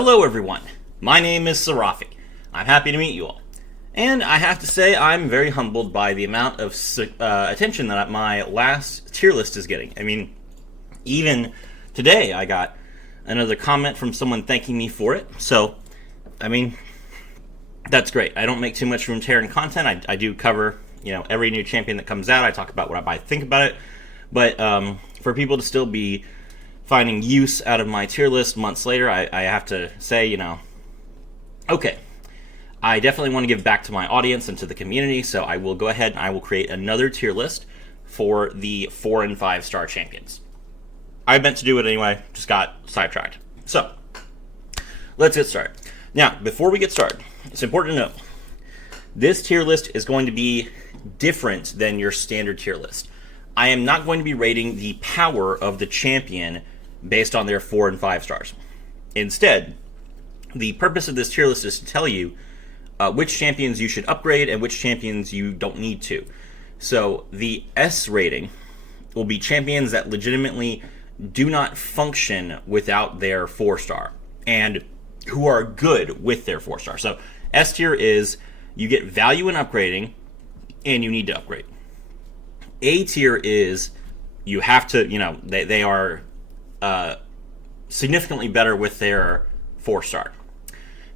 Hello everyone, my name is Serafi. I'm happy to meet you all. And I have to say I'm very humbled by the amount of attention that my last tier list is getting. I mean, even today I got another comment from someone thanking me for it. So, I mean, that's great. I don't make too much Runeterra content. I do cover, every new champion that comes out. I talk about what I think about it. But for people to still be finding use out of my tier list months later, I have to say, okay, I definitely want to give back to my audience and to the community, so I will go ahead and I will create another tier list for the 4 and 5 star champions. I meant to do it anyway, just got sidetracked. So, let's get started. Now, before we get started, it's important to note, this tier list is going to be different than your standard tier list. I am not going to be rating the power of the champion based on their 4 and 5 stars. Instead, the purpose of this tier list is to tell you which champions you should upgrade and which champions you don't need to. So the S rating will be champions that legitimately do not function without their 4 star and who are good with their 4 star. So S tier is you get value in upgrading and you need to upgrade. A tier is you have to, they are significantly better with their 4 star.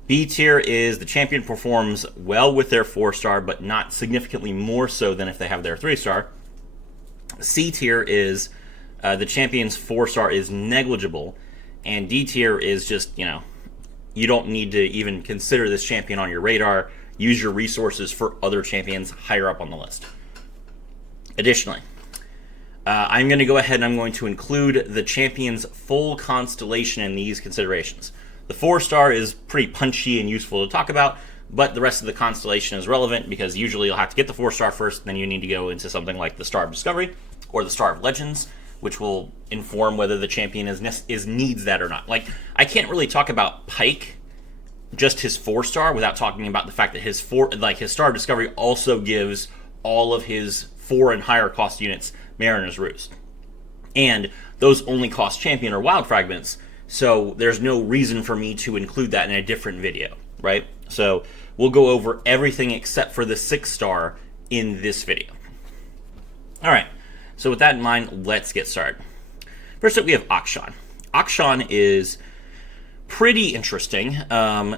B tier is the champion performs well with their 4 star, but not significantly more so than if they have their 3 star. C tier is the champion's 4 star is negligible, and D tier is just, you don't need to even consider this champion on your radar. Use your resources for other champions higher up on the list. Additionally, I'm going to go ahead and I'm going to include the champion's full constellation in these considerations. The 4 star is pretty punchy and useful to talk about, but the rest of the constellation is relevant because usually you'll have to get the 4 star first, then you need to go into something like the Star of Discovery or the Star of Legends, which will inform whether the champion needs that or not. Like, I can't really talk about Pike, just his 4 star, without talking about the fact that his Star of Discovery also gives all of his 4 and higher cost units Mariner's Roost. And those only cost champion or wild fragments, so there's no reason for me to include that in a different video, right? So we'll go over everything except for the 6 star in this video. Alright, so with that in mind, let's get started. First up, we have Akshan. Akshan is pretty interesting.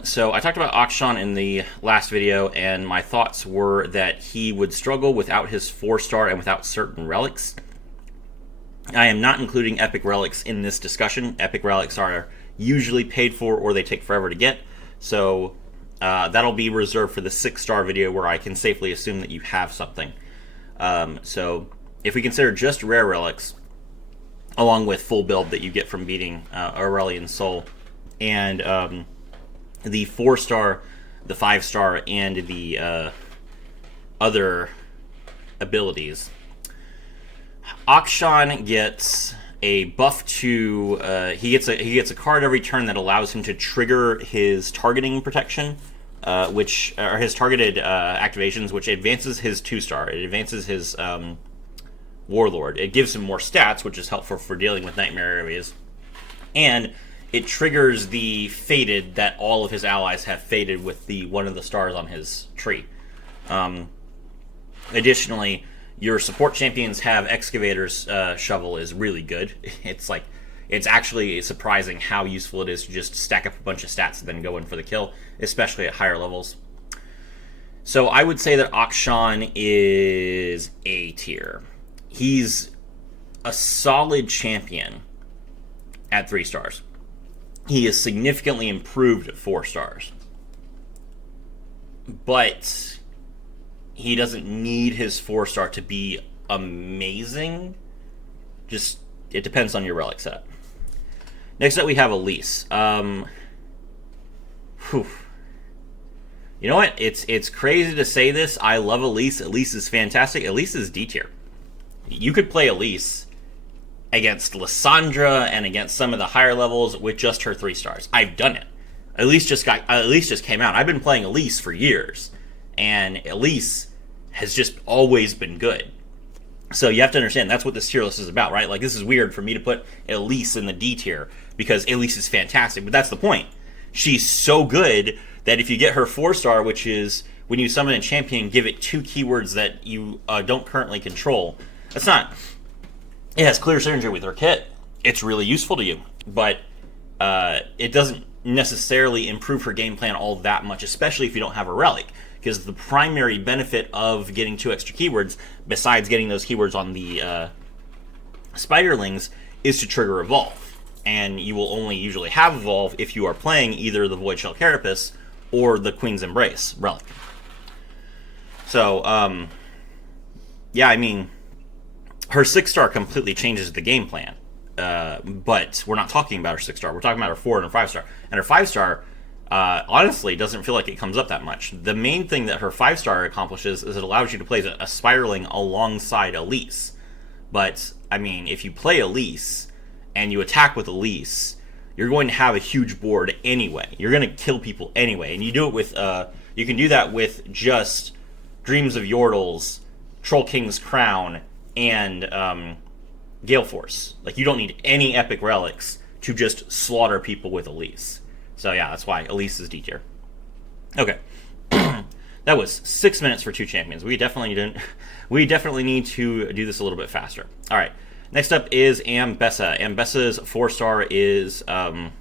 So I talked about Akshan in the last video, and my thoughts were that he would struggle without his 4 star and without certain relics. I am not including epic relics in this discussion. Epic relics are usually paid for or they take forever to get, so that'll be reserved for the 6 star video where I can safely assume that you have something. So if we consider just rare relics, along with full build that you get from beating Aurelian Soul, and the 4 star, the 5 star, and the other abilities, Akshan gets a buff to he gets a card every turn that allows him to trigger his targeting protection, which are his targeted activations, which advances his 2 star. It advances his Warlord. It gives him more stats, which is helpful for dealing with nightmare areas, and it triggers the Fated that all of his allies have Fated with the one of the stars on his tree. Additionally, your support champions have Excavator's Shovel is really good. It's actually surprising how useful it is to just stack up a bunch of stats and then go in for the kill, especially at higher levels. So I would say that Akshan is A tier. He's a solid champion at 3 stars. He is significantly improved at 4 stars. But he doesn't need his 4 star to be amazing. Just, it depends on your relic set. Next up we have Elise. You know what? It's crazy to say this. I love Elise. Elise is fantastic. Elise is D tier. You could play Elise against Lysandra and against some of the higher levels with just her 3 stars. I've done it. Elise just came out. I've been playing Elise for years, and Elise has just always been good. So you have to understand that's what this tier list is about, right? Like, this is weird for me to put Elise in the D tier because Elise is fantastic, but that's the point. she's so good that if you get her 4-star, which is when you summon a champion, give it 2 keywords that you don't currently control. That's not... It has clear synergy with her kit. It's really useful to you. But it doesn't necessarily improve her game plan all that much, especially if you don't have a relic. Because the primary benefit of getting 2 extra keywords, besides getting those keywords on the Spiderlings, is to trigger Evolve. And you will only usually have Evolve if you are playing either the Voidshell Carapace or the Queen's Embrace relic. So, yeah, I mean, her 6-star completely changes the game plan. But we're not talking about her 6-star. We're talking about her 4 and her 5-star. And her 5-star, honestly, doesn't feel like it comes up that much. The main thing that her 5-star accomplishes is it allows you to play a Spiderling alongside Elise. But, I mean, if you play Elise and you attack with Elise, you're going to have a huge board anyway. You're going to kill people anyway. And you do it with, you can do that with just Dreams of Yordles, Troll King's Crown, and Gale Force. Like, you don't need any epic relics to just slaughter people with Elise. So yeah, that's why Elise is D tier. Okay. That was 6 minutes for 2 champions. We definitely need to do this a little bit faster. All right. Next up is Ambessa. Ambessa's 4-star is when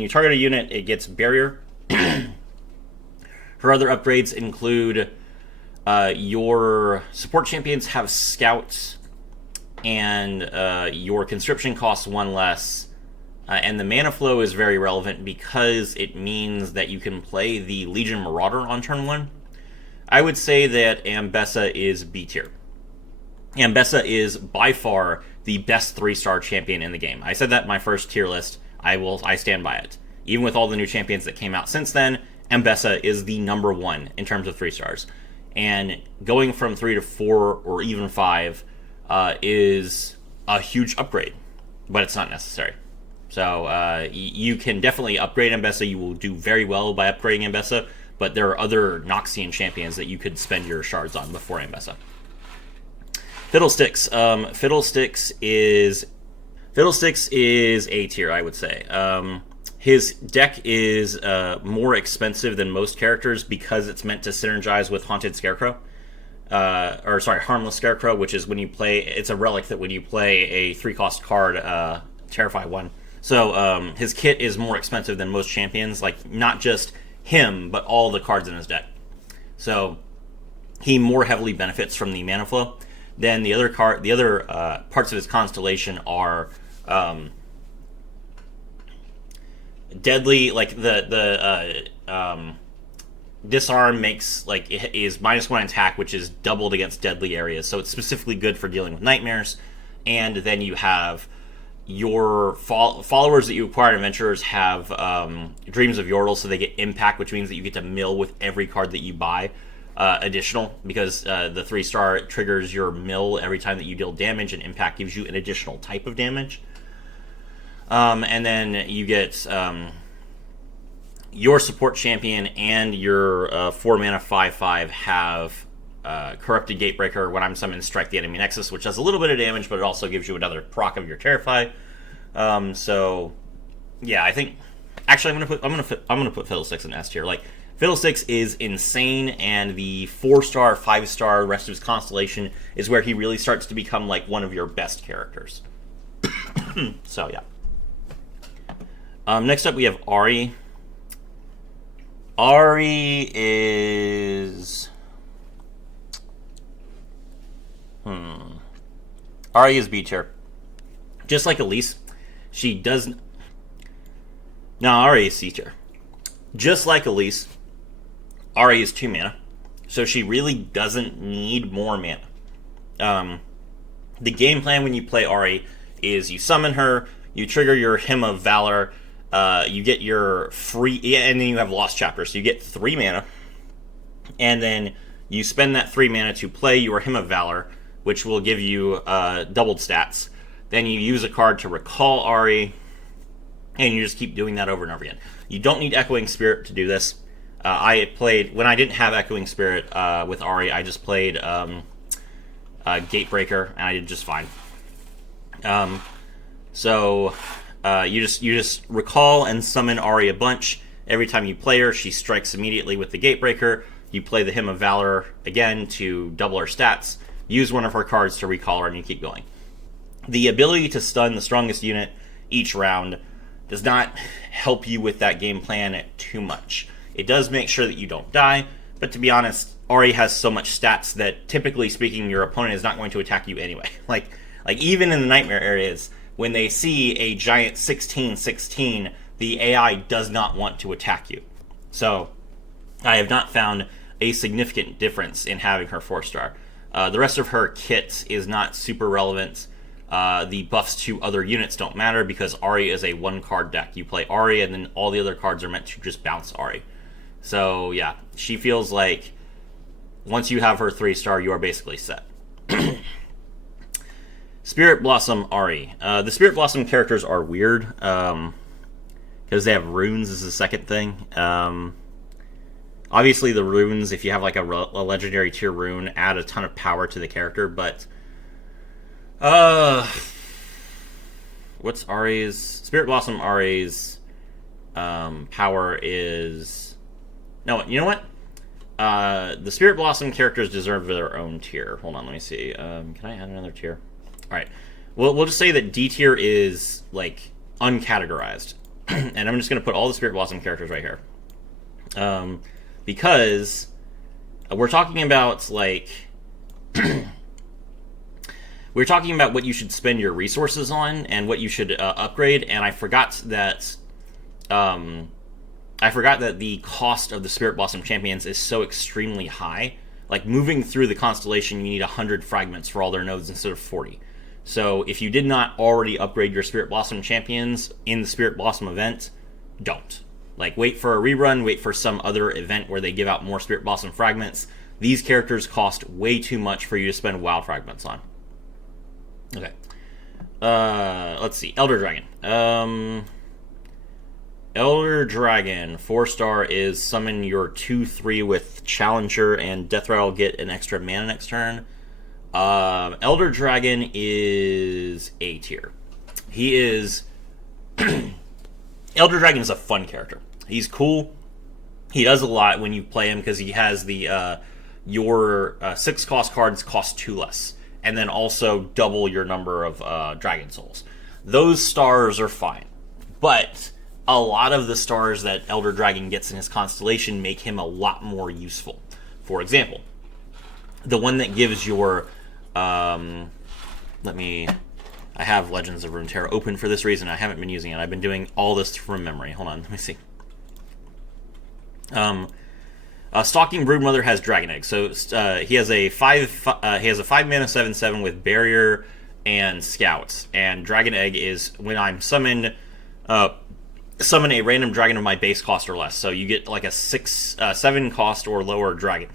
you target a unit, it gets barrier. Her other upgrades include your support champions have scouts, and your conscription costs 1 less. And the mana flow is very relevant because it means that you can play the Legion Marauder on turn 1. I would say that Ambessa is B tier. Ambessa is by far the best 3-star champion in the game. I said that in my first tier list. I stand by it. Even with all the new champions that came out since then, Ambessa is the number 1 in terms of 3 stars. And going from 3 to 4 or even 5 is a huge upgrade, but it's not necessary. So you can definitely upgrade Ambessa. You will do very well by upgrading Ambessa, but there are other Noxian champions that you could spend your shards on before Ambessa. Fiddlesticks. Fiddlesticks is A tier, I would say. His deck is more expensive than most characters because it's meant to synergize with Haunted Scarecrow. Harmless Scarecrow, which is when you play... It's a relic that when you play a 3-cost card, Terrify 1. So his kit is more expensive than most champions. Like, not just him, but all the cards in his deck. So he more heavily benefits from the mana flow. Then the other parts of his constellation are deadly. Like the disarm makes, like, it is -1 attack, which is doubled against deadly areas. So it's specifically good for dealing with nightmares. And then you have your followers that you acquire in Adventurers have Dreams of Yordle, so they get impact, which means that you get to mill with every card that you buy. Additional, because the 3-star triggers your mill every time that you deal damage, and impact gives you an additional type of damage. And then you get your support champion and your 4-mana 5/5 have Corrupted Gatebreaker when I'm summoned Strike the Enemy Nexus, which does a little bit of damage, but it also gives you another proc of your Terrify. So yeah, I think actually I'm gonna put Fiddlesticks in S tier. Like, Fiddlesticks is insane, and the 4-star, 5-star rest of his constellation is where he really starts to become like one of your best characters. So yeah. Next up we have Ahri. Ahri is... Ahri is B tier. Just like Elise, she doesn't... No, Ahri is C tier. Just like Elise, Ahri is 2 mana, so she really doesn't need more mana. The game plan when you play Ahri is you summon her, you trigger your Hymn of Valor, you get your free... and then you have Lost Chapter, so you get 3 mana, and then you spend that 3 mana to play your Hymn of Valor, which will give you doubled stats. Then you use a card to recall Ahri, and you just keep doing that over and over again. You don't need Echoing Spirit to do this. I played... When I didn't have Echoing Spirit with Ahri, I just played Gatebreaker, and I did just fine. So You just recall and summon Ari a bunch. Every time you play her, she strikes immediately with the Gatebreaker. You play the Hymn of Valor again to double her stats. Use one of her cards to recall her, and you keep going. The ability to stun the strongest unit each round does not help you with that game plan too much. It does make sure that you don't die, but to be honest, Ari has so much stats that, typically speaking, your opponent is not going to attack you anyway. Like even in the Nightmare areas, when they see a giant 16/16, the AI does not want to attack you. So I have not found a significant difference in having her 4-star. The rest of her kit is not super relevant. The buffs to other units don't matter because Ari is a 1-card deck. You play Ari, and then all the other cards are meant to just bounce Ari. So yeah, she feels like once you have her 3-star, you are basically set. Spirit Blossom Ari. The Spirit Blossom characters are weird because they have runes as the second thing. Obviously, the runes, if you have like a legendary tier rune, add a ton of power to the character. But what's Ari's Spirit Blossom Ari's power is? No, you know what? The Spirit Blossom characters deserve their own tier. Hold on, let me see. Can I add another tier? All right. We'll just say that D tier is like uncategorized, and I'm just going to put all the Spirit Blossom characters right here, because we're talking about like we're talking about what you should spend your resources on and what you should upgrade. And I forgot that the cost of the Spirit Blossom champions is so extremely high. Like, moving through the constellation, you need 100 fragments for all their nodes instead of 40. So if you did not already upgrade your Spirit Blossom champions in the Spirit Blossom event, don't. Like, wait for a rerun, wait for some other event where they give out more Spirit Blossom fragments. These characters cost way too much for you to spend WoW fragments on. Okay. Let's see. Elder Dragon. Elder Dragon, 4-star is summon your 2/3 with Challenger, and Death Rattle get an extra mana next turn. Elder Dragon is A tier. He is... Elder Dragon is a fun character. He's cool. He does a lot when you play him because he has the... your 6-cost cards cost 2 less. And then also double your number of Dragon Souls. Those stars are fine. But a lot of the stars that Elder Dragon gets in his constellation make him a lot more useful. For example, the one that gives your... I have Legends of Runeterra open for this reason. I haven't been using it. I've been doing all this from memory. Hold on, let me see. Stalking Broodmother has Dragon Egg. So he has a 5 mana 7/7 with Barrier and Scout. And Dragon Egg is when I'm summoned... summon a random dragon of my base cost or less. So you get like a 7 cost or lower dragon.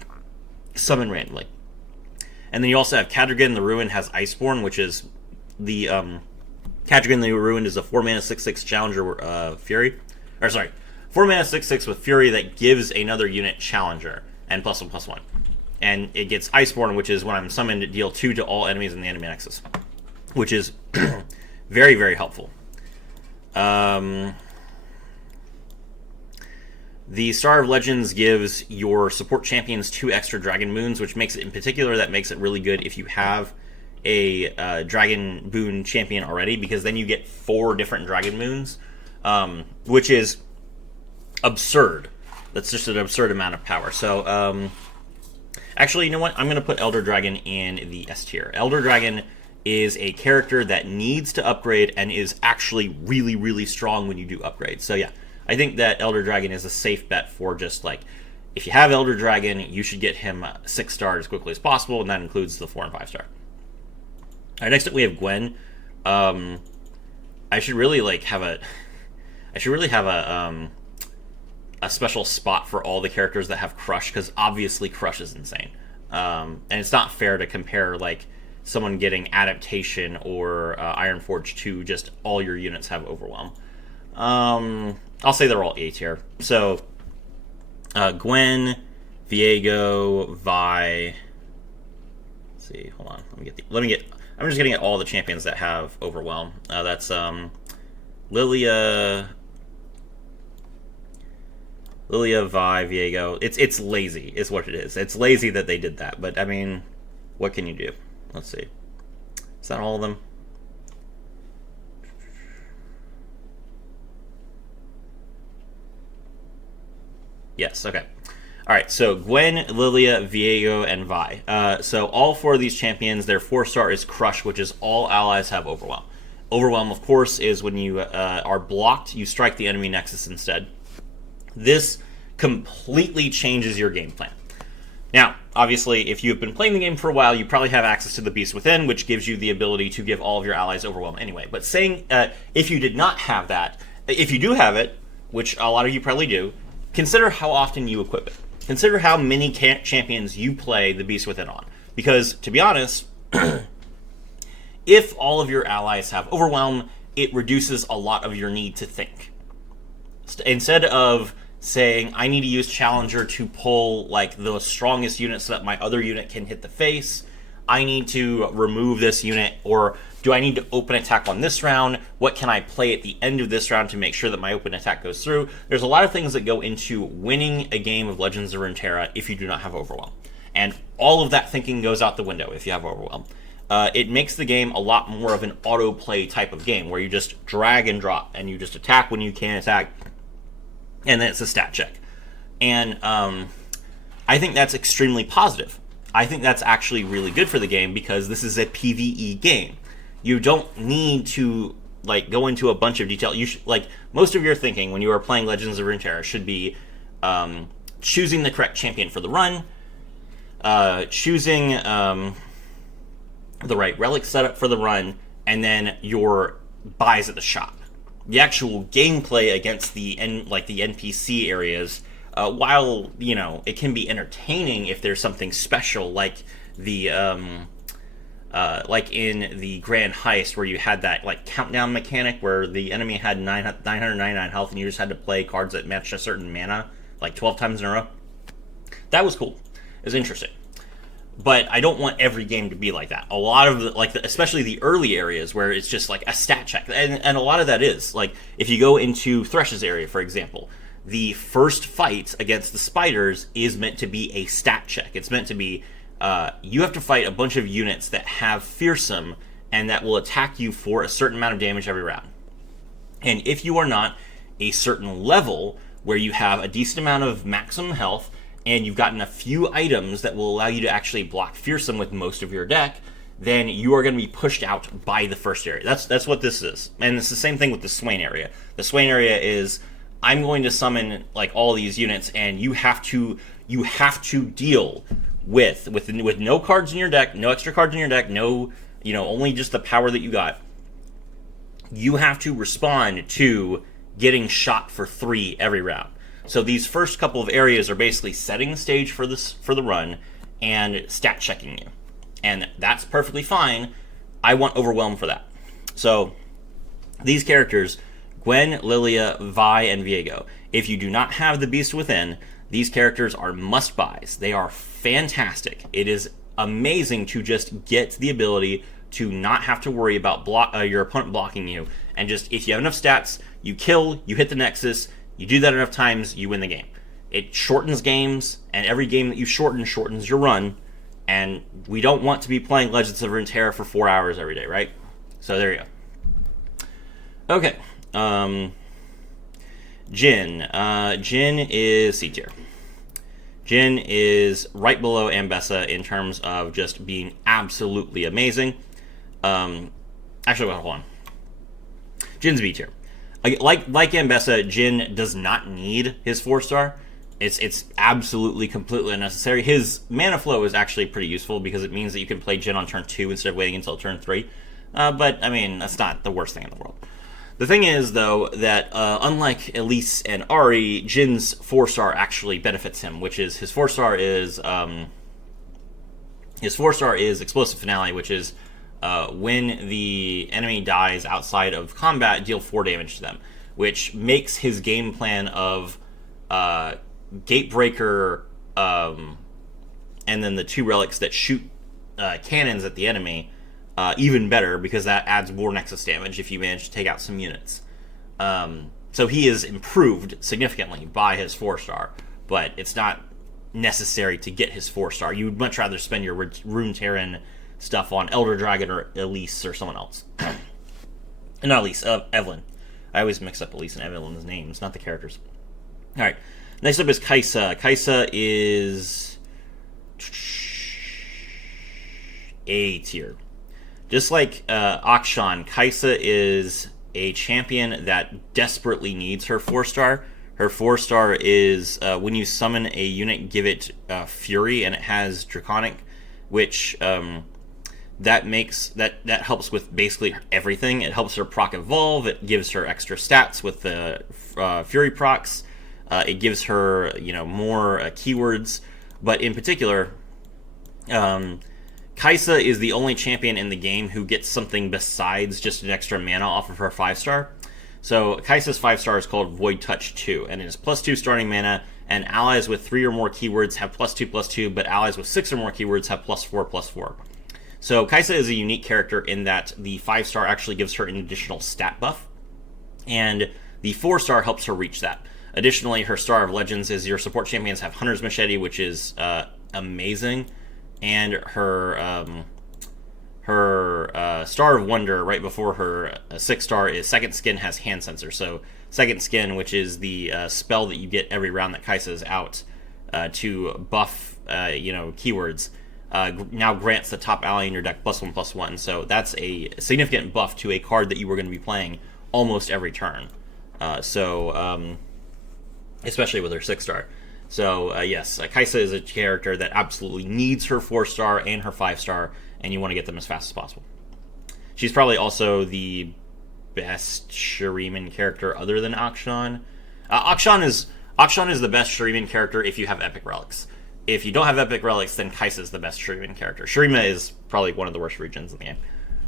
Summon randomly. And then you also have Cadrigan the Ruin has Iceborne, which is the... Cadrigan the Ruin is a 4 mana 6/6 Challenger Fury. Or sorry, 4 mana 6/6 with Fury that gives another unit Challenger and +1/+1. And it gets Iceborne, which is when I'm summoned to deal 2 to all enemies in the enemy nexus. Which is very, very helpful. The Star of Legends gives your support champions 2 extra Dragon Moons, which makes it, in particular, that makes it really good if you have a Dragon Boon champion already, because then you get 4 different Dragon Moons, which is absurd. That's just an absurd amount of power. So, actually, you know what? I'm going to put Elder Dragon in the S tier. Elder Dragon is a character that needs to upgrade and is actually really, really strong when you do upgrade. So, yeah. I think that Elder Dragon is a safe bet for just, like, if you have Elder Dragon, you should get him 6-star as quickly as possible, and that includes the 4 and 5-star. All right, next up we have Gwen. I should really, like, have a special spot for all the characters that have Crush, because obviously Crush is insane. And it's not fair to compare, like, someone getting Adaptation or Ironforge to just all your units have Overwhelm. I'll say they're all A tier. So, Gwen, Viego, Vi. Let's see, hold on. I'm just getting at all the champions that have Overwhelm. That's Lilia, Vi, Viego. It's lazy, is what it is. It's lazy that they did that, but I mean, what can you do? Let's see. Is that all of them? Yes, okay. Alright, so Gwen, Lilia, Viego, and Vi. So all four of these champions, their 4-star is Crush, which is all allies have Overwhelm. Overwhelm, of course, is when you are blocked, you strike the enemy Nexus instead. This completely changes your game plan. Now, obviously, if you've been playing the game for a while, you probably have access to the Beast Within, which gives you the ability to give all of your allies Overwhelm anyway. But saying, if you did not have that, if you do have it, which a lot of you probably do, consider how often you equip it. Consider how many champions you play the Beast Within on. Because, to be honest, if all of your allies have Overwhelm, it reduces a lot of your need to think. Instead of saying, I need to use Challenger to pull like the strongest unit so that my other unit can hit the face, I need to remove this unit, or do I need to open attack on this round? What can I play at the end of this round to make sure that my open attack goes through? There's a lot of things that go into winning a game of Legends of Runeterra if you do not have Overwhelm. And all of that thinking goes out the window if you have Overwhelm. It makes the game a lot more of an autoplay type of game where you just drag and drop and you just attack when you can attack, and then it's a stat check. And I think that's extremely positive. I think that's actually really good for the game because this is a PvE game. You don't need to like go into a bunch of detail. You should, like, most of your thinking when you are playing Legends of Runeterra should be choosing the correct champion for the run, choosing the right relic setup for the run, and then your buys at the shop. The actual gameplay against the NPC areas, while it can be entertaining if there's something special like the like in the Grand Heist where you had that like countdown mechanic where the enemy had 999 health and you just had to play cards that matched a certain mana like 12 times in a row. That was cool. It was interesting. But I don't want every game to be like that. A lot of especially the early areas where it's just like a stat check, and a lot of that is like if you go into Thresh's area, for example, the first fight against the spiders is meant to be a stat check. It's meant to be you have to fight a bunch of units that have fearsome and that will attack you for a certain amount of damage every round. And if you are not a certain level where you have a decent amount of maximum health and you've gotten a few items that will allow you to actually block fearsome with most of your deck, then you are going to be pushed out by the first area. That's what this is. And it's the same thing with the Swain area. The Swain area is, I'm going to summon like all these units, and you have to deal with no cards in your deck, no extra cards in your deck, no, only just the power that you got. You have to respond to getting shot for 3 every round. So these first couple of areas are basically setting the stage for the run and stat checking you. And that's perfectly fine. I want Overwhelm for that. So these characters, Gwen, Lilia, Vi, and Viego, if you do not have the Beast Within, these characters are must-buys. They are fantastic. It is amazing to just get the ability to not have to worry about your opponent blocking you. And just, if you have enough stats, you kill, you hit the Nexus, you do that enough times, you win the game. It shortens games, and every game that you shortens your run, and we don't want to be playing Legends of Runeterra for 4 hours every day, right? So there you go. Okay. Jhin. Jhin is C tier. Jhin is right below Ambessa in terms of just being absolutely amazing. Actually, hold on. Jin's B tier. Like Ambessa, Jhin does not need his 4-star. It's absolutely, completely unnecessary. His mana flow is actually pretty useful because it means that you can play Jhin on turn 2 instead of waiting until turn 3. But, I mean, that's not the worst thing in the world. The thing is, though, that unlike Elise and Ahri, Jin's 4-star actually benefits him, which is his 4-star is Explosive Finale, which is when the enemy dies outside of combat, deal 4 damage to them, which makes his game plan of Gatebreaker and then the 2 relics that shoot cannons at the enemy even better, because that adds more Nexus damage if you manage to take out some units. So he is improved significantly by his 4-star, but it's not necessary to get his 4-star. You would much rather spend your Runeterra stuff on Elder Dragon or Elise or someone else. Not Elise, Evelyn. I always mix up Elise and Evelyn's names, not the characters. All right. Next up is Kaisa. Kaisa is A tier. Just like Akshan, Kaisa is a champion that desperately needs her 4-star. Her 4-star is when you summon a unit, give it Fury, and it has Draconic, which that helps with basically everything. It helps her proc evolve. It gives her extra stats with the Fury procs. It gives her more keywords, but in particular, Kaisa is the only champion in the game who gets something besides just an extra mana off of her 5-star. So Kaisa's 5-star is called Void Touch 2, and it is +2 starting mana, and allies with 3 or more keywords have +2/+2, but allies with 6 or more keywords have +4/+4. So Kaisa is a unique character in that the 5-star actually gives her an additional stat buff, and the 4-star helps her reach that. Additionally, her Star of Legends is your support champions have Hunter's Machete, which is amazing, and her Star of Wonder right before her 6-star is Second Skin has Hand Sensor. So Second Skin, which is the spell that you get every round that Kaisa is out to buff keywords, now grants the top ally in your deck +1/+1. So that's a significant buff to a card that you were going to be playing almost every turn. Especially with her 6-star. So yes, Kaisa is a character that absolutely needs her 4-star and her 5-star, and you want to get them as fast as possible. She's probably also the best Shuriman character other than Akshan. Akshan is the best Shuriman character if you have Epic Relics. If you don't have Epic Relics, then Kaisa is the best Shuriman character. Shurima is probably one of the worst regions in the game.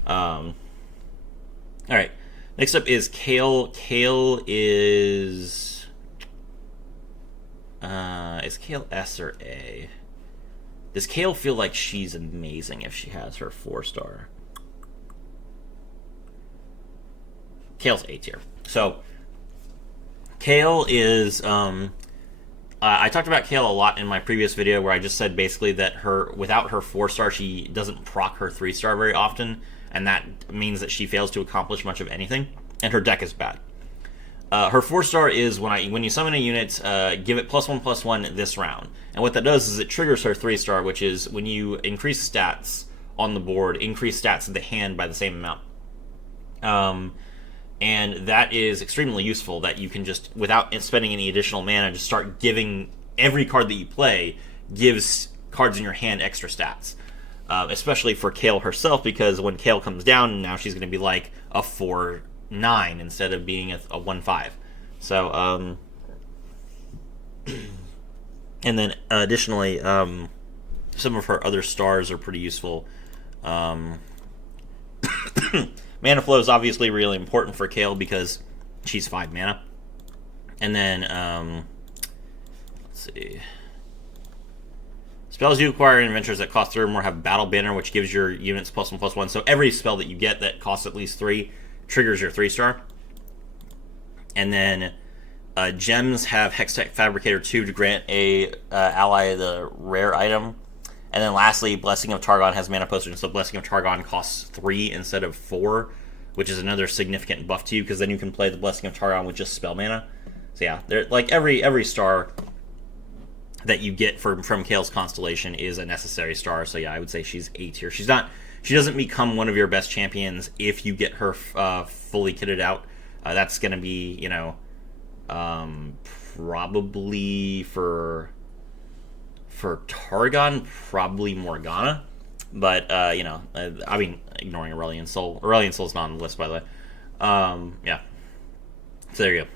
All right, next up is Kale. Kale is Kale S or A? Does Kale feel like she's amazing if she has her 4-star? Kale's A tier. So Kale is I talked about Kale a lot in my previous video where I just said basically that without her 4-star she doesn't proc her 3-star very often, and that means that she fails to accomplish much of anything, and her deck is bad. Her 4-star is when you summon a unit, give it +1/+1 this round. And what that does is it triggers her 3-star, which is when you increase stats on the board, increase stats in the hand by the same amount. And that is extremely useful, that you can just, without spending any additional mana, just start giving every card that you play, gives cards in your hand extra stats. Especially for Kale herself, because when Kale comes down, now she's going to be like a 4-9 instead of being a 1-5. So, and then additionally, some of her other stars are pretty useful. Mana flow is obviously really important for Kale because she's 5 mana. And then, let's see. Spells you acquire in adventures that cost 3 or more have Battle Banner, which gives your units +1/+1. So every spell that you get that costs at least 3 triggers your 3-star. And then gems have Hextech Fabricator 2 to grant a ally the rare item. And then lastly, Blessing of Targon has mana postage, so Blessing of Targon costs 3 instead of 4, which is another significant buff to you, because then you can play the Blessing of Targon with just spell mana. So yeah, like every star that you get from Kale's Constellation is a necessary star. So yeah, I would say she's A tier. She doesn't become one of your best champions if you get her fully kitted out. That's going to be, probably for Targon, probably Morgana. But, I mean, ignoring Aurelion Sol. Aurelion Sol's not on the list, by the way. Yeah. So there you go.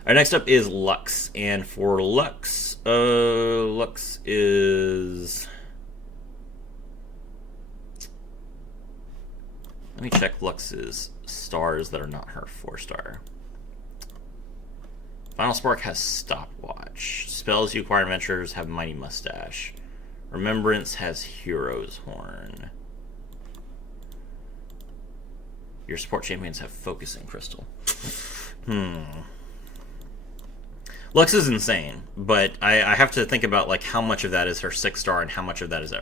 All right, next up is Lux. And for Lux, Lux is... Let me check Lux's stars that are not her 4-star. Final Spark has Stopwatch. Spells you acquire in adventures have Mighty Mustache. Remembrance has Hero's Horn. Your support champions have focusing crystal. Lux is insane, but I have to think about like how much of that is her 6-star and how much of that is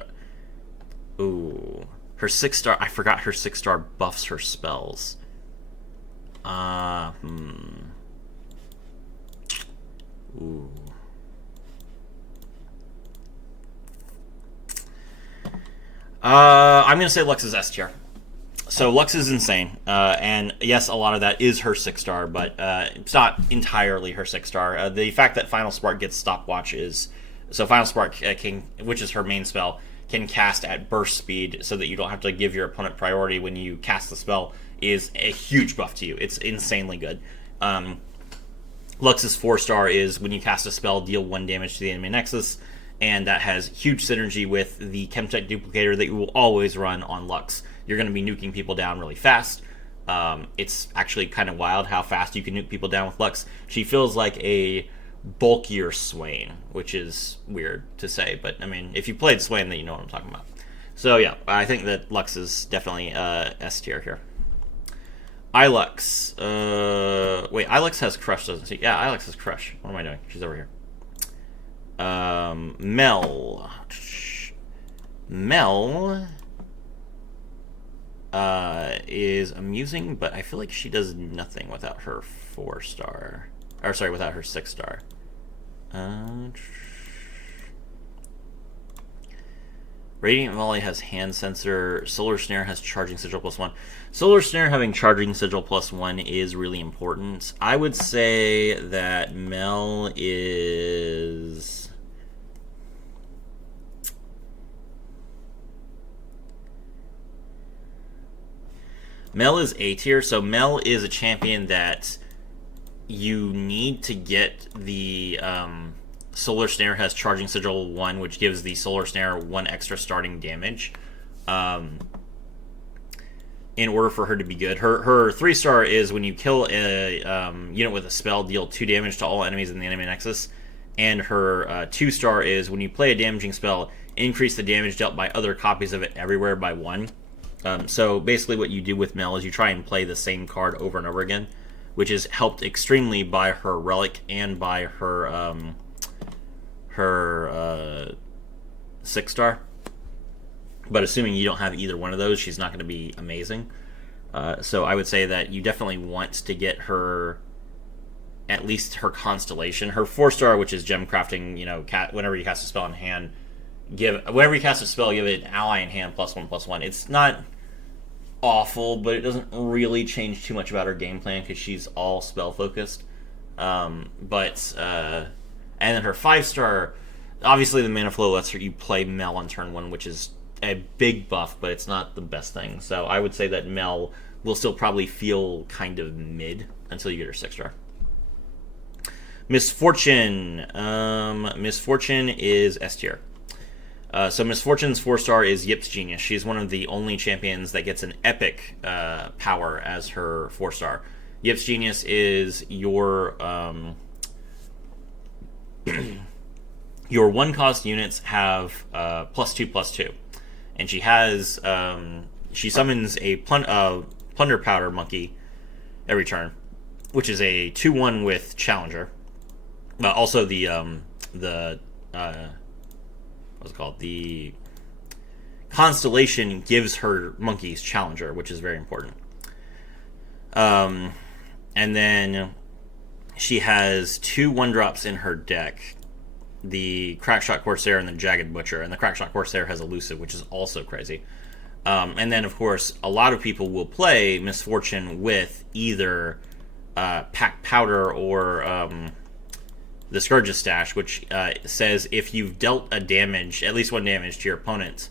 ooh, her 6-star. I forgot her 6-star buffs her spells. Ooh. I'm gonna say Lux is S tier. So Lux is insane, and yes, a lot of that is her 6-star, but it's not entirely her 6-star. The fact that Final Spark gets stopwatch is so Final Spark which is her main spell, can cast at burst speed, so that you don't have to give your opponent priority when you cast the spell, is a huge buff to you. It's insanely good. Lux's 4-star is when you cast a spell, deal 1 damage to the enemy nexus, and that has huge synergy with the Chemtech duplicator that you will always run on Lux. You're going to be nuking people down really fast. It's actually kind of wild how fast you can nuke people down with Lux. She feels like a bulkier Swain, which is weird to say, but I mean, if you played Swain, then you know what I'm talking about. So yeah, I think that Lux is definitely S tier here. Ilux. Wait, Ilux has Crush, doesn't she? Yeah, Ilux has Crush. What am I doing? She's over here. Mel. Mel is amusing, but I feel like she does nothing without her 4-star. Or sorry, without her 6-star. Radiant Volley has hand sensor. Solar Snare has charging sigil +1. Solar Snare having charging sigil +1 is really important. I would say that Mel is... Mel is A tier, so Mel is a champion that you need to get the Solar Snare has Charging Sigil 1, which gives the Solar Snare 1 extra starting damage in order for her to be good. Her 3-star is when you kill a unit with a spell, deal 2 damage to all enemies in the enemy nexus. And her 2-star is when you play a damaging spell, increase the damage dealt by other copies of it everywhere by 1. So basically what you do with Mel is you try and play the same card over and over again, which is helped extremely by her Relic and by her 6-star. But assuming you don't have either one of those, she's not going to be amazing. So I would say that you definitely want to get her, at least her Constellation. Her 4-star, which is gem crafting, whenever you cast a spell in hand, whenever you cast a spell, give it an ally in hand +1/+1. It's not awful, but it doesn't really change too much about her game plan because she's all spell focused. And then her 5-star, obviously the mana flow lets you play Mel on turn 1, which is a big buff, but it's not the best thing. So I would say that Mel will still probably feel kind of mid until you get her 6-star. Misfortune. Misfortune is S tier. So Misfortune's 4-star is Yip's Genius. She's one of the only champions that gets an epic power as her 4-star. Yip's Genius is your your 1-cost units have +2/+2, and she has she summons a Plunder Powder Monkey every turn, which is a 2/1 with Challenger. Also what's it called? The Constellation gives her monkeys Challenger, which is very important. And then she has 2 1-drops in her deck. The Crackshot Corsair and the Jagged Butcher. And the Crackshot Corsair has Elusive, which is also crazy. And then, of course, a lot of people will play Misfortune with either Pack Powder or... the Scourge's Stash, which says if you've dealt at least 1 damage to your opponent,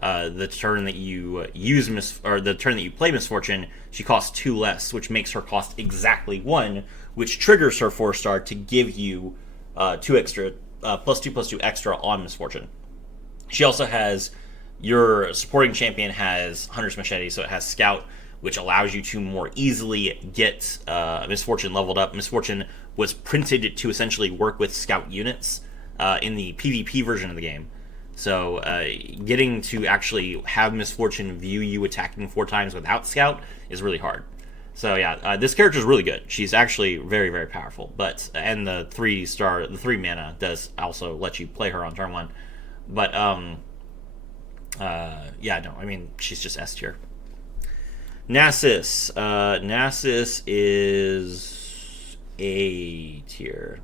the turn that you the turn that you play Misfortune, she costs 2 less, which makes her cost exactly 1, which triggers her 4-star to give you 2 extra, +2/+2 extra on Misfortune. She also has, your supporting champion has Hunter's Machete, so it has Scout, which allows you to more easily get Misfortune leveled up. Misfortune was printed to essentially work with Scout units in the PvP version of the game. So getting to actually have Misfortune view you attacking 4 times without Scout is really hard. So yeah, this character is really good. She's actually very, very powerful. And the 3 mana does also let you play her on turn 1. But yeah, no, I mean, she's just S tier. Nasus. Nasus is A tier.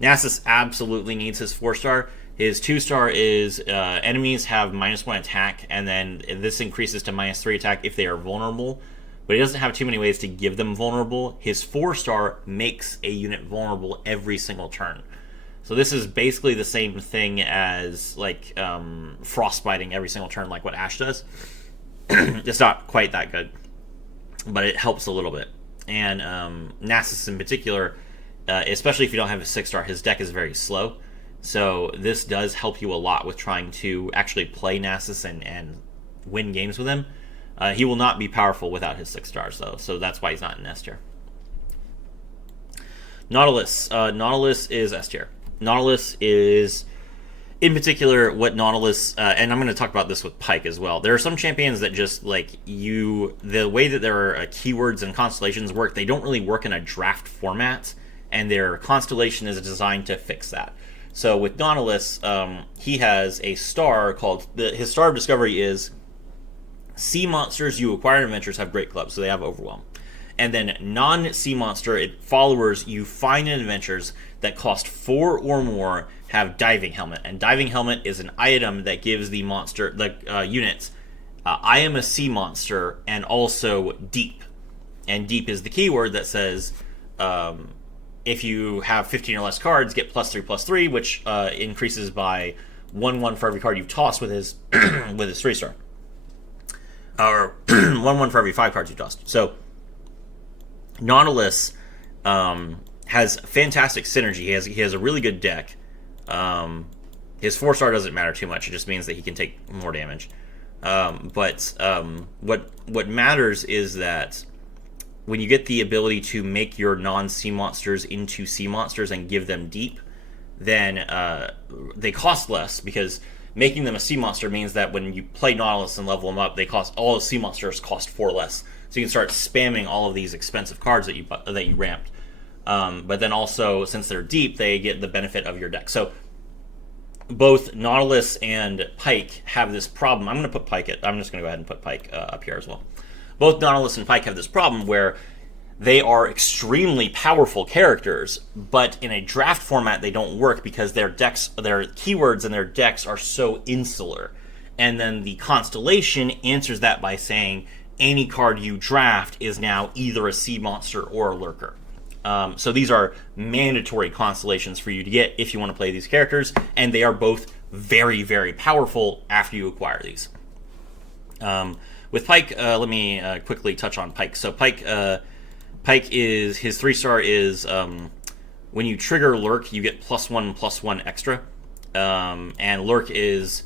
Nasus absolutely needs his 4-star. His 2-star is enemies have -1 attack, and then this increases to -3 attack if they are vulnerable. But he doesn't have too many ways to give them vulnerable. His 4-star makes a unit vulnerable every single turn. So this is basically the same thing as like frostbiting every single turn, like what Ash does. It's not quite that good, but it helps a little bit. And Nasus in particular, especially if you don't have a 6-star, his deck is very slow. So this does help you a lot with trying to actually play Nasus and win games with him. He will not be powerful without his 6 stars, though, so that's why he's not in S tier. Nautilus. Nautilus is S tier. Nautilus is, in particular, what Nautilus, and I'm going to talk about this with Pike as well. There are some champions that just, like, the way that their keywords and constellations work, they don't really work in a draft format, and their constellation is designed to fix that. So with Nautilus, he has a star called, his star of discovery is sea monsters you acquire in adventures have great clubs, so they have overwhelm. And then non-sea monster followers you find in adventures that cost 4 or more have diving helmet. And diving helmet is an item that gives the monster, units, I am a sea monster, and also deep. And deep is the keyword that says, if you have 15 or less cards, get +3/+3, which increases by 1/1 for every card you toss with his with his 3-star. Or 1/1 for every 5 cards you tossed. So Nautilus has fantastic synergy. He has a really good deck. His 4-star doesn't matter too much. It just means that he can take more damage. But what matters is that when you get the ability to make your non-sea monsters into sea monsters and give them deep, then they cost less, because making them a sea monster means that when you play Nautilus and level them up, all the sea monsters cost 4 less. So you can start spamming all of these expensive cards that you ramped. But then also, since they're deep, they get the benefit of your deck. So both Nautilus and Pike have this problem. I'm just going to go ahead and put Pike up here as well. Both Nautilus and Pike have this problem where they are extremely powerful characters, but in a draft format they don't work because their keywords and their decks are so insular. And then the constellation answers that by saying any card you draft is now either a sea monster or a lurker. So these are mandatory constellations for you to get if you want to play these characters, and they are both very, very powerful after you acquire these. With Pike, let me quickly touch on Pike. So Pike is, his 3-star is, when you trigger Lurk, you get +1/+1 extra. And Lurk is,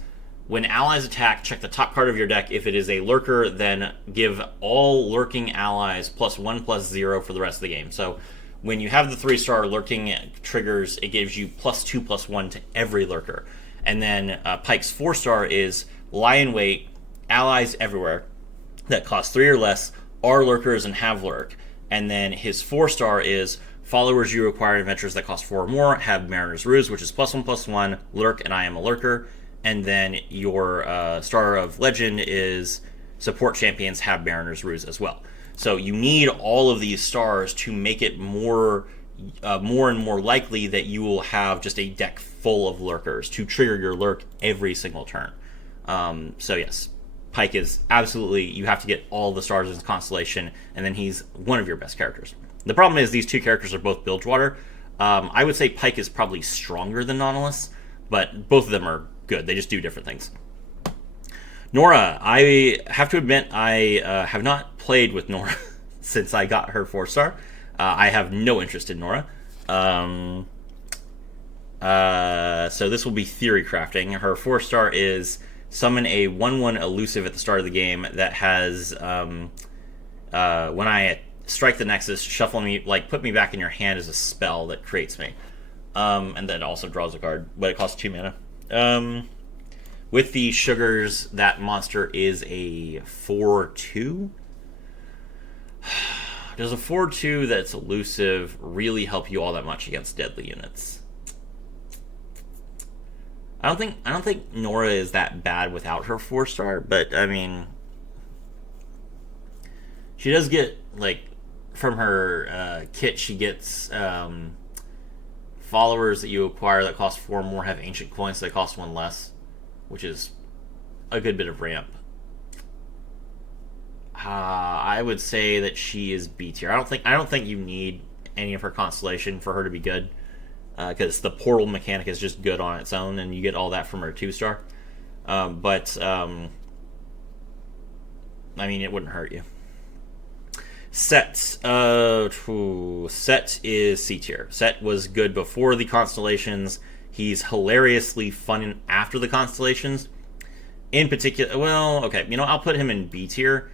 when allies attack, check the top card of your deck. If it is a Lurker, then give all lurking allies +1/+0 for the rest of the game. So when you have the 3-star lurking triggers, it gives you +2/+1 to every Lurker. And then Pike's 4-star is lie in wait, allies everywhere that cost 3 or less are Lurkers and have Lurk. And then his 4-star is followers you acquire in adventures that cost 4 or more have Mariner's Ruse, which is +1/+1, Lurk, and I am a Lurker. And then your Star of Legend is support champions have Mariner's Ruse as well. So you need all of these stars to make it more and more likely that you will have just a deck full of Lurkers to trigger your Lurk every single turn. So yes, Pike is absolutely, you have to get all the stars in his constellation, and then he's one of your best characters. The problem is these two characters are both Bilgewater. I would say Pike is probably stronger than Nautilus, but both of them are good. They just do different things. Nora, I have to admit I have not played with Nora since I got her 4-star. I have no interest in Nora. So this will be theory crafting. Her 4-star is summon a 1/1 elusive at the start of the game that has, when I strike the Nexus, shuffle me, put me back in your hand as a spell that creates me. And then also draws a card, but it costs 2 mana. With the sugars, that monster is a 4/2. Does a 4/2 that's elusive really help you all that much against deadly units? I don't think Nora is that bad without her 4-star, but I mean, she does get, like, from her kit, she gets followers that you acquire that cost 4 more have ancient coins, so they cost 1 less, which is a good bit of ramp. I would say that she is B tier. I don't think you need any of her constellation for her to be good, because the portal mechanic is just good on its own, and you get all that from her 2-star. But I mean, it wouldn't hurt you. Set. Set is C tier. Set was good before the constellations. He's hilariously fun after the constellations. In particular, well, okay, I'll put him in B tier.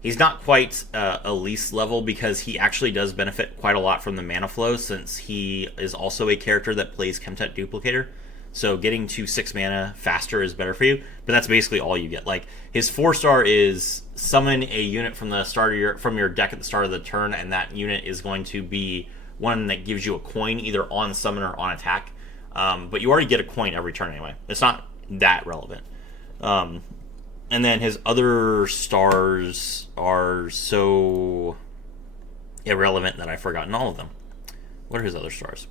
He's not quite Elise level, because he actually does benefit quite a lot from the mana flow, since he is also a character that plays Chemtet Duplicator. So getting to 6 mana faster is better for you, but that's basically all you get. Like, his 4-star is summon a unit from the start of from your deck at the start of the turn, and that unit is going to be one that gives you a coin either on summon or on attack. But you already get a coin every turn anyway. It's not that relevant. And then his other stars are so irrelevant that I've forgotten all of them. What are his other stars?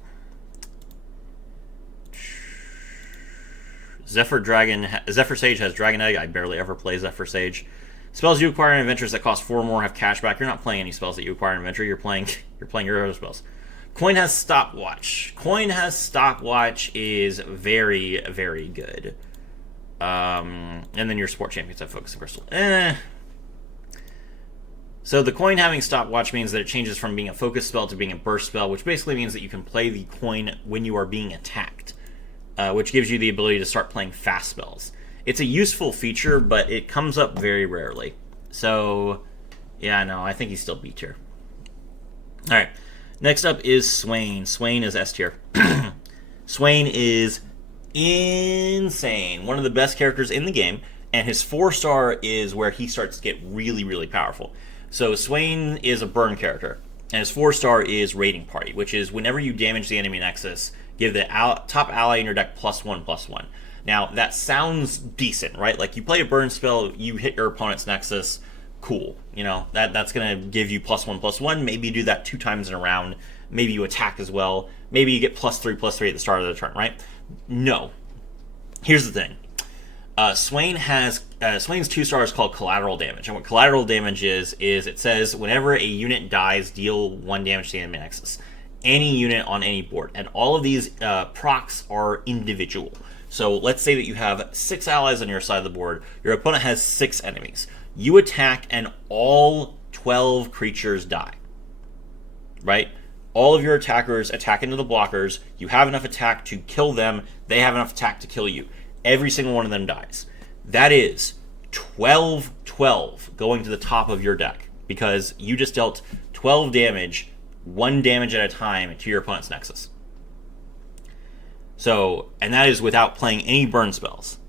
Zephyr Sage has Dragon Egg. I barely ever play Zephyr Sage. Spells you acquire in adventures that cost 4 more have cashback. You're not playing any spells that you acquire in adventure. You're playing your other spells. Coin has Stopwatch. Coin has Stopwatch is very, very good. And then your sport champions have Focus and Crystal. So the coin having Stopwatch means that it changes from being a focus spell to being a burst spell, which basically means that you can play the coin when you are being attacked, which gives you the ability to start playing fast spells. It's a useful feature, but it comes up very rarely. So, yeah, no, I think he's still B tier. Alright, next up is Swain. Swain is S tier. Swain is insane. One of the best characters in the game, and his 4-star is where he starts to get really, really powerful. So Swain is a burn character, and his 4-star is Raiding Party, which is whenever you damage the enemy nexus, give the top ally in your deck +1/+1. Now, that sounds decent, right? Like, you play a burn spell, you hit your opponent's nexus, cool. That's going to give you +1/+1. Maybe you do that 2 times in a round. Maybe you attack as well. Maybe you get +3/+3 at the start of the turn, right? No. Here's the thing. Swain's 2-star is called Collateral Damage. And what Collateral Damage is it says whenever a unit dies, deal 1 damage to the enemy nexus. Any unit on any board. And all of these procs are individual. So let's say that you have 6 allies on your side of the board. Your opponent has 6 enemies. You attack and all 12 creatures die. Right? All of your attackers attack into the blockers. You have enough attack to kill them. They have enough attack to kill you. Every single one of them dies. That is 12/12 going to the top of your deck, because you just dealt 12 damage, 1 damage at a time, to your opponent's nexus. So, and that is without playing any burn spells.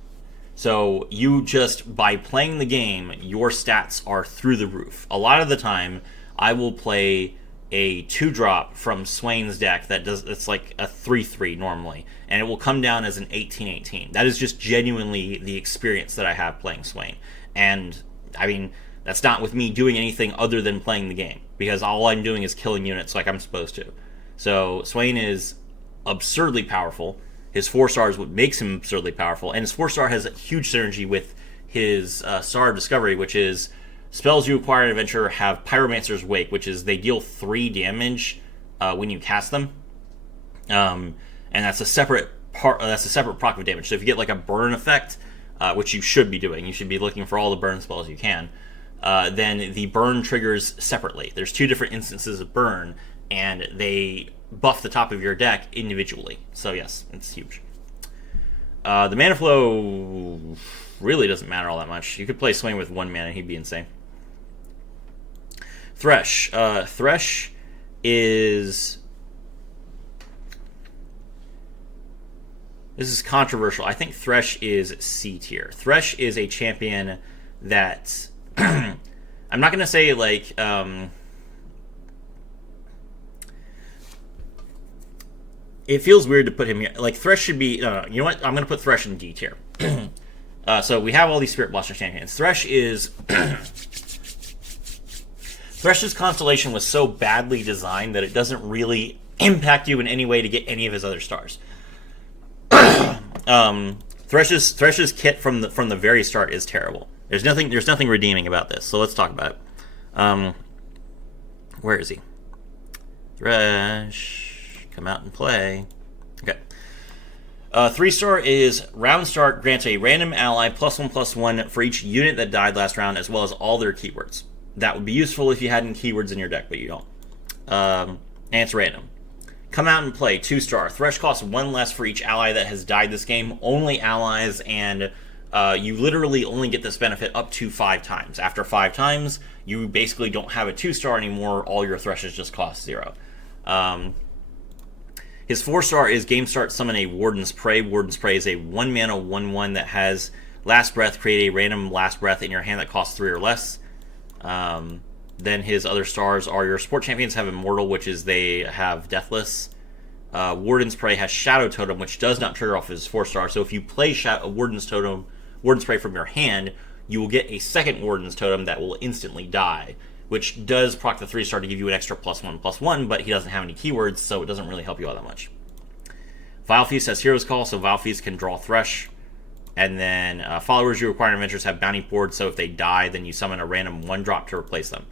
So you just, by playing the game, your stats are through the roof. A lot of the time, I will play a 2-drop from Swain's deck it's like a 3/3 normally, and it will come down as an 18/18. That is just genuinely the experience that I have playing Swain. And I mean, that's not with me doing anything other than playing the game, because all I'm doing is killing units like I'm supposed to. So Swain is absurdly powerful. His 4-star is what makes him absurdly powerful, and his 4-star has a huge synergy with his Star of Discovery, which is spells you acquire in Adventure have Pyromancer's Wake, which is they deal 3 damage when you cast them, and that's a separate proc of damage. So if you get like a burn effect, which you should be doing, you should be looking for all the burn spells you can. Then the burn triggers separately. There's 2 different instances of burn, and they buff the top of your deck individually. So yes, it's huge. The mana flow really doesn't matter all that much. You could play Swain with 1 mana and he'd be insane. Thresh. Thresh is This is controversial. I think Thresh is C tier. Thresh is a champion that I'm not going to say like it feels weird to put him here. Like Thresh should be. No, you know what? I'm going to put Thresh in D tier. So we have all these Spirit Blaster champions. Thresh is Thresh's constellation was so badly designed that it doesn't really impact you in any way to get any of his other stars. Thresh's kit from the very start is terrible. There's nothing redeeming about this. So let's talk about it. Where is he? Thresh, come out and play. Okay. 3-star is round start grants a random ally +1/+1 for each unit that died last round, as well as all their keywords. That would be useful if you had any keywords in your deck, but you don't. And it's random. Come out and play 2-star. Thresh costs 1 less for each ally that has died this game. Only allies, and you literally only get this benefit up to 5 times. After 5 times, you basically don't have a 2-star anymore. All your Threshes just cost 0. His 4-star is game start, summon a Warden's Prey. Warden's Prey is a 1-mana 1/1 that has Last Breath. Create a random Last Breath in your hand that costs 3 or less. Then his other stars are your support champions have Immortal, which is they have Deathless. Warden's Prey has Shadow Totem, which does not trigger off his 4-star. So if you play Warden's Prey from your hand, you will get a second Warden's Totem that will instantly die, which does proc the 3-star to give you an extra +1/+1, but he doesn't have any keywords, so it doesn't really help you all that much. Vile Feast has Hero's Call, so Vile Feast can draw Thresh. And then followers you require in adventures have Bounty Board, so if they die, then you summon a random 1-drop to replace them.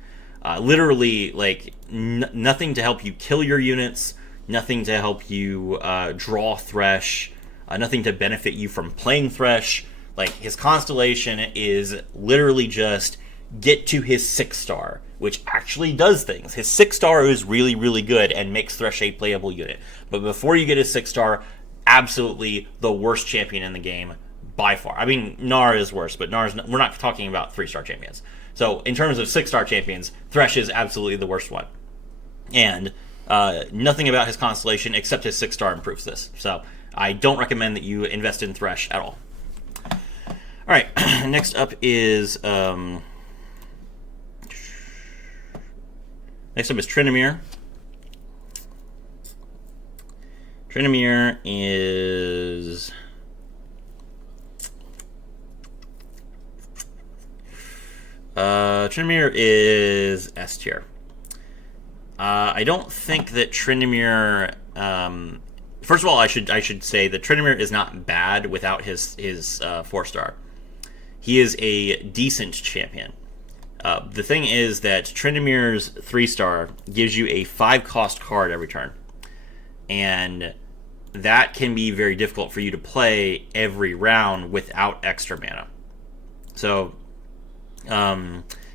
Literally, like, nothing to help you kill your units, nothing to help you draw Thresh, nothing to benefit you from playing Thresh. Like, his constellation is literally just get to his 6-star, which actually does things. His 6-star is really, really good and makes Thresh a playable unit. But before you get his 6-star, absolutely the worst champion in the game by far. I mean, Gnar is worse, but we're not talking about 3-star champions. So in terms of 6-star champions, Thresh is absolutely the worst one. And nothing about his constellation except his 6-star improves this. So I don't recommend that you invest in Thresh at all. All right, next up is Tryndamere. Tryndamere is Tryndamere is S tier. I don't think that Tryndamere. First of all, I should say that Tryndamere is not bad without his 4-star. He is a decent champion. The thing is that Tryndamere's 3-star gives you a 5-cost card every turn, and that can be very difficult for you to play every round without extra mana. So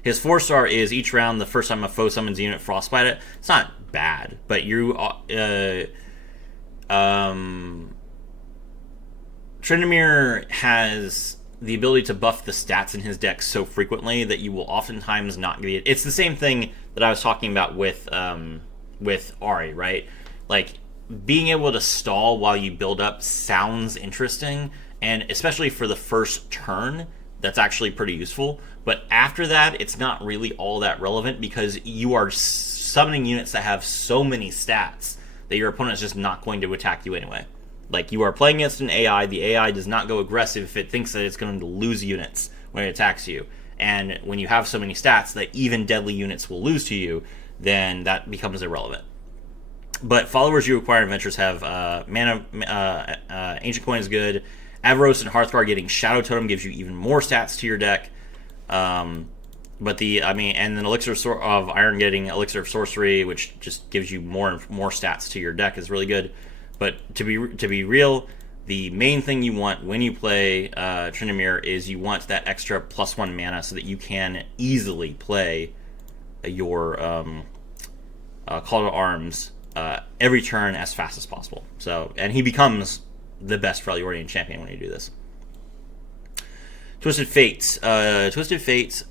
his 4-star is each round, the first time a foe summons a unit, frostbite it. It's not bad, but you Tryndamere has the ability to buff the stats in his deck so frequently that you will oftentimes not get it. It's the same thing that I was talking about with Ahri, right? Like, being able to stall while you build up sounds interesting, and especially for the first turn, that's actually pretty useful. But after that, it's not really all that relevant because you are summoning units that have so many stats that your opponent is just not going to attack you anyway. Like, you are playing against an AI. The AI does not go aggressive if it thinks that it's going to lose units when it attacks you. And when you have so many stats that even deadly units will lose to you, then that becomes irrelevant. But followers you acquire in adventures have Ancient Coin is good. Avaros and Hearthguard getting Shadow Totem gives you even more stats to your deck. And then Elixir of Iron getting Elixir of Sorcery, which just gives you more stats to your deck, is really good. But to be real, the main thing you want when you play Tryndamere is you want that extra +1 mana so that you can easily play your Call to Arms every turn as fast as possible. So, and he becomes the best Freljordian champion when you do this. Twisted Fates. Twisted Fates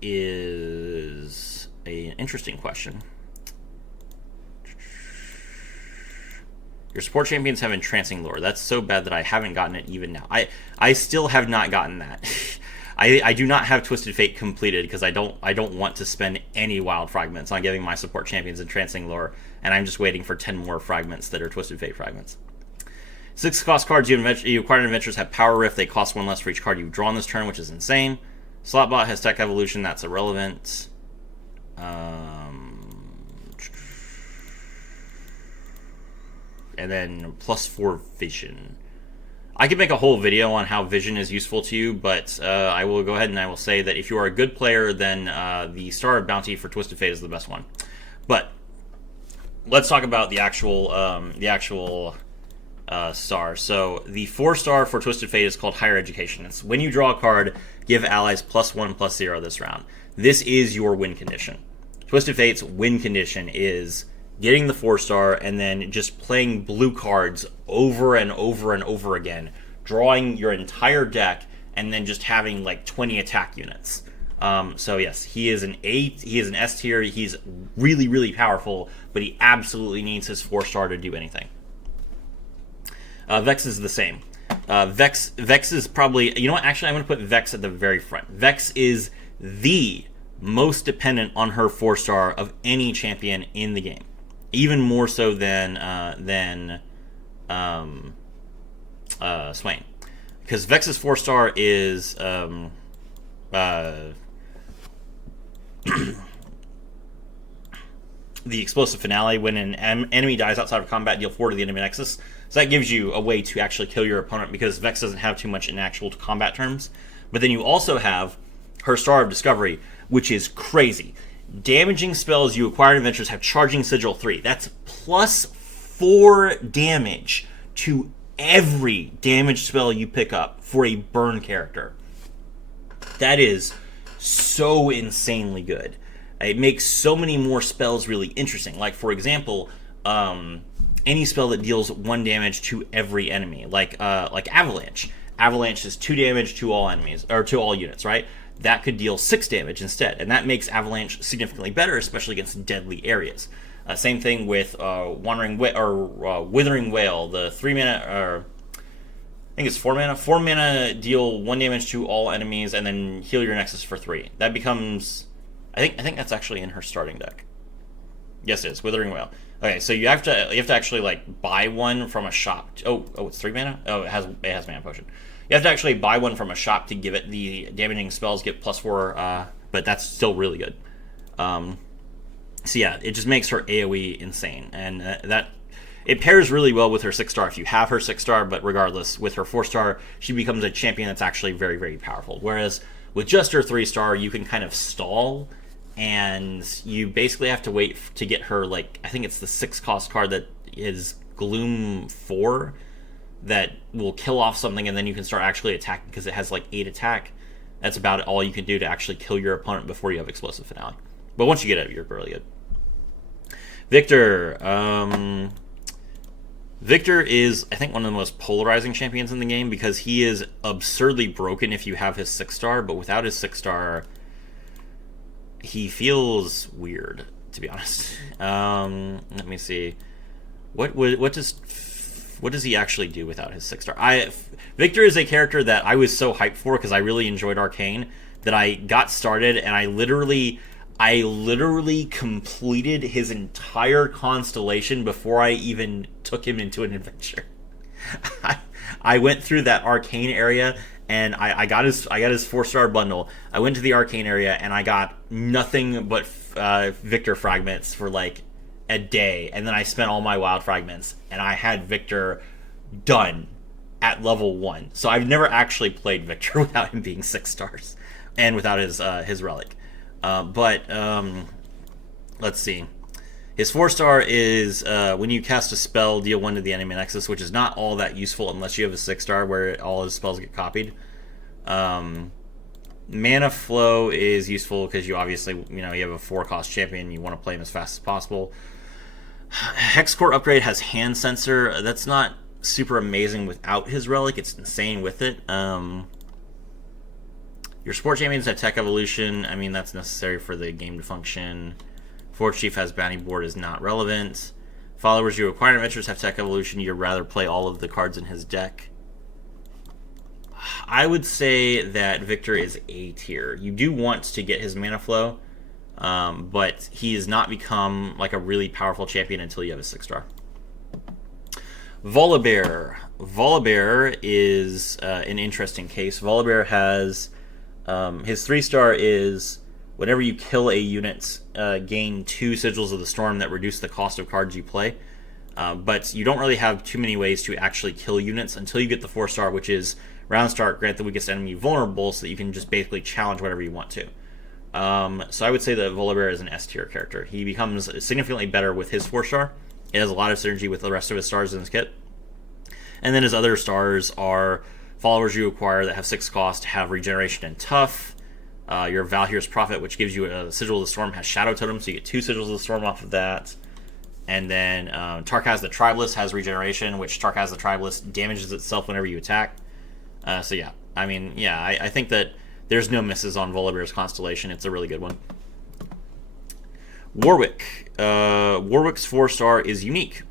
is an interesting question. Your support champions have entrancing lore. That's so bad that I haven't gotten it even now. I still have not gotten that. I do not have Twisted Fate completed because I don't want to spend any wild fragments on giving my support champions entrancing lore, and I'm just waiting for 10 more fragments that are Twisted Fate fragments. 6 cost cards you acquire in adventures have Power Rift. They cost 1 less for each card you draw in this turn, which is insane. Slotbot has Tech Evolution. That's irrelevant. And then +4 Vision. I could make a whole video on how Vision is useful to you, but I will go ahead and I will say that if you are a good player, then the Star of Bounty for Twisted Fate is the best one. But let's talk about the actual star. So the 4-star for Twisted Fate is called Higher Education. It's when you draw a card, give allies +1/+0 this round. This is your win condition. Twisted Fate's win condition is getting the 4-star and then just playing blue cards over and over and over again, drawing your entire deck, and then just having like 20 attack units. So yes, he is an S tier. He's really, really powerful, but he absolutely needs his 4-star to do anything. Vex is the same. Vex is probably, you know what, actually I'm going to put Vex at the very front. Vex is the most dependent on her 4-star of any champion in the game. Even more so than Swain. Because Vex's 4-star is the explosive finale. When an enemy dies outside of combat, deal 4 to the enemy nexus. So that gives you a way to actually kill your opponent, because Vex doesn't have too much in actual combat terms. But then you also have her Star of Discovery, which is crazy. Damaging spells you acquire in adventures have Charging Sigil 3. That's +4 damage to every damage spell you pick up for a burn character. That is so insanely good. It makes so many more spells really interesting. Like, for example, any spell that deals 1 damage to every enemy, like Avalanche. Avalanche is 2 damage to all enemies, or to all units, right? That could deal 6 damage instead, and that makes Avalanche significantly better, especially against deadly areas. Same thing with Withering Wail, the 3-mana, or I think it's 4 mana. 4 mana, deal 1 damage to all enemies, and then heal your Nexus for 3. That becomes, I think that's actually in her starting deck. Yes, it is Withering Wail. Okay, so you have to actually like buy one from a shop. Oh, it's 3 mana. Oh, it has mana potion. You have to actually buy one from a shop to give it the damaging spells, get +4, but that's still really good. So yeah, it just makes her AoE insane, and that it pairs really well with her 6-star if you have her 6-star, but regardless, with her 4-star, she becomes a champion that's actually very, very powerful. Whereas with just her 3-star, you can kind of stall, and you basically have to wait to get her, like, I think it's the 6-cost card that is Gloom 4, that will kill off something, and then you can start actually attacking because it has like 8 attack. That's about all you can do to actually kill your opponent before you have Explosive Finale. But once you get it, you're really good. Victor. Victor is, I think, one of the most polarizing champions in the game, because he is absurdly broken if you have his 6-star, but without his 6-star, he feels weird, to be honest. Let me see. What does he actually do without his 6-star? Victor is a character that I was so hyped for because I really enjoyed Arcane that I got started, and I literally completed his entire constellation before I even took him into an adventure. I went through that Arcane area, and I got his 4-star bundle. I went to the Arcane area, and I got nothing but Victor fragments for like a day, and then I spent all my wild fragments, and I had Victor done at level 1. So I've never actually played Victor without him being 6 stars and without his relic. But let's see. His 4-star is when you cast a spell, deal 1 to the enemy nexus, which is not all that useful unless you have a 6-star where all his spells get copied. Mana Flow is useful because you obviously, you have a 4-cost champion. You want to play him as fast as possible. Hexcore upgrade has hand sensor. That's not super amazing without his relic. It's insane with it. Your support champions have tech evolution. I mean, that's necessary for the game to function. Forge Chief has bounty board, is not relevant. Followers you acquire in adventures have tech evolution. You'd rather play all of the cards in his deck. I would say that Victor is A tier. You do want to get his mana flow, but he has not become like a really powerful champion until you have a 6-star. Volibear. Volibear is an interesting case. Volibear has his 3-star is whenever you kill a unit, gain 2 Sigils of the Storm that reduce the cost of cards you play. But you don't really have too many ways to actually kill units until you get the 4-star, which is round start, grant the weakest enemy vulnerable, so that you can just basically challenge whatever you want to. So I would say that Volibear is an S tier character. He becomes significantly better with his 4-star. It has a lot of synergy with the rest of his stars in his kit. And then his other stars are followers you acquire that have 6 cost, have regeneration and tough. Your Valhyr's Prophet, which gives you a Sigil of the Storm, has Shadow Totem, so you get 2 Sigils of the Storm off of that. And then Tarkaz the Tribeless has regeneration, which Tarkaz the Tribeless damages itself whenever you attack. So yeah, I mean, yeah, I think that there's no misses on Volibear's Constellation. It's a really good one. Warwick. Warwick's 4-star is unique.